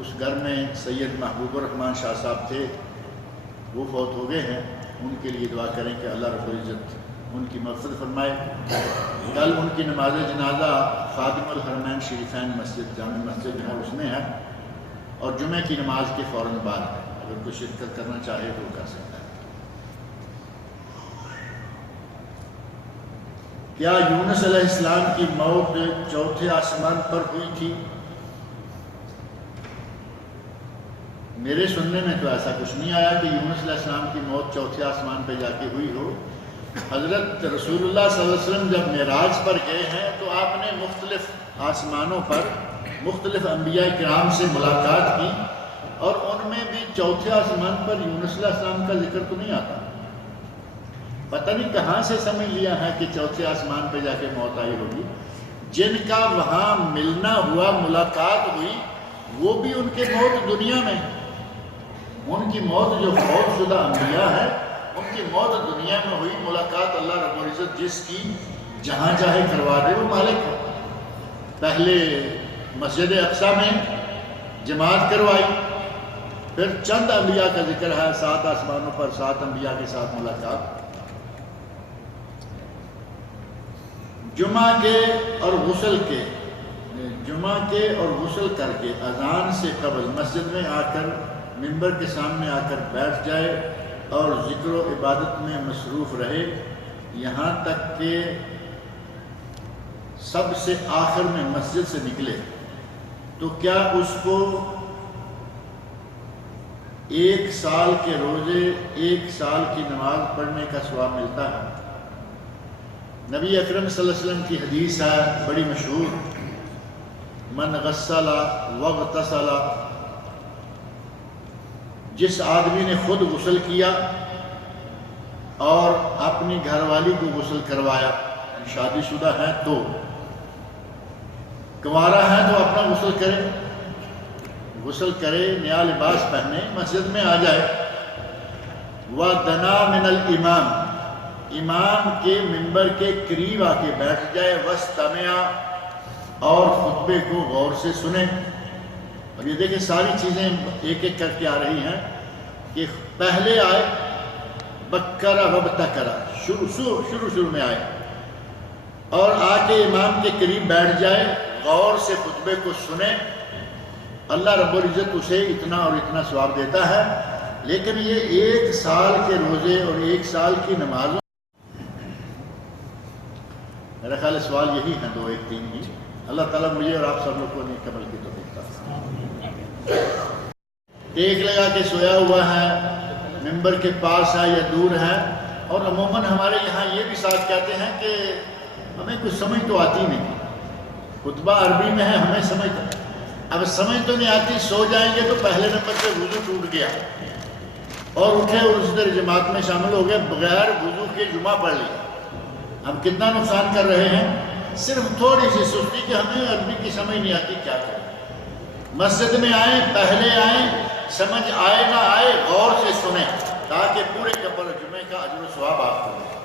اس گھر میں سید محبوب الرحمن شاہ صاحب تھے، وہ فوت ہو گئے ہیں۔ ان کے لیے دعا کریں کہ اللہ رب العزت ان کی مغفرت فرمائے۔ کل ان کی نماز جنازہ خادم الحرمین شریفین مسجد، جامع مسجد جو ہے اس میں ہے، اور جمعہ کی نماز کے فوراً بعد ہے۔ اگر کوئی شرکت کرنا چاہے تو کر سکتا ہے۔ کیا یونس علیہ السلام کی موت چوتھے آسمان پر ہوئی تھی؟ میرے سننے میں تو ایسا کچھ نہیں آیا کہ یونس علیہ السلام کی موت چوتھے آسمان پہ جا کے ہوئی ہو۔ حضرت رسول اللہ صلی اللہ علیہ وسلم جب معراج پر گئے ہیں تو آپ نے مختلف آسمانوں پر مختلف انبیاء کرام سے ملاقات کی، اور ان میں بھی چوتھے آسمان پر یونس علیہ السلام کا ذکر تو نہیں آتا۔ پتہ نہیں کہاں سے سمجھ لیا ہے کہ چوتھے آسمان پہ جا کے موت آئی ہوگی۔ جن کا وہاں ملنا ہوا، ملاقات ہوئی، وہ بھی ان کے موت دنیا میں، ان کی موت جو فوت شدہ انبیاء ہے ان کی موت دنیا میں ہوئی۔ ملاقات اللہ رب العزت جس کی جہاں چاہے کروا دے، وہ مالک ہے۔ پہلے مسجد اقصیٰ میں جماعت کروائی، پھر چند انبیاء کا ذکر ہے، 7 آسمانوں پر 7 انبیاء کے ساتھ ملاقات۔ جمعہ کے اور غسل کر کے اذان سے قبل مسجد میں آ کر ممبر کے سامنے آ کر بیٹھ جائے اور ذکر و عبادت میں مصروف رہے، یہاں تک کہ سب سے آخر میں مسجد سے نکلے، تو کیا اس کو 1 سال کے روزے، 1 سال کی نماز پڑھنے کا ثواب ملتا ہے؟ نبی اکرم صلی اللہ علیہ وسلم کی حدیث ہے بڑی مشہور، من غسل واغتسل، جس آدمی نے خود غسل کیا اور اپنی گھر والی کو غسل کروایا، شادی شدہ ہے تو، کنوارا ہے تو اپنا غسل کرے، نیا لباس پہنے، مسجد میں آ جائے، وَدَنَا مِنَ الْإِمَامِ، امام کے ممبر کے قریب آ کے بیٹھ جائے، وَاسْتَمِعَ، اور خطبے کو غور سے سنیں۔ اب یہ دیکھیں ساری چیزیں ایک ایک کر کے آ رہی ہیں کہ پہلے آئے بکرا وبتکرا، شروع میں آئے، اور آ کے امام کے قریب بیٹھ جائے، غور سے خطبے کو سنیں، اللہ رب العزت اسے اتنا اور اتنا ثواب دیتا ہے۔ لیکن یہ 1 سال کے روزے اور 1 سال کی نمازوں، میرا خیال ہے سوال یہی ہیں 2 1 3 ہی۔ اللہ تعالیٰ مجھے اور آپ سب لوگ کو نیک عمل کی توفیق عطا فرمائے۔ ٹیک لگا کے سویا ہوا ہے، ممبر کے پاس ہے یا دور ہے، اور عموماً ہمارے یہاں یہ بھی ساتھ کہتے ہیں کہ ہمیں کچھ سمجھ تو آتی نہیں، خطبہ عربی میں ہے، ہمیں سمجھ اب سمجھ تو نہیں آتی، سو جائیں گے تو پہلے نمبر پہ وضو ٹوٹ گیا اور اٹھے اور اس در جماعت میں شامل ہو گئے، بغیر وضو کے جمعہ پڑھ لیا۔ ہم کتنا نقصان کر رہے ہیں، صرف تھوڑی سی سستی کہ ہمیں عربی کی سمجھ نہیں آتی، کیا کریں۔ مسجد میں آئیں، پہلے آئیں، سمجھ آئے نہ آئے غور سے سنیں، تاکہ پورے قبر جمعے کا اجر و ثواب آپ کو ملے۔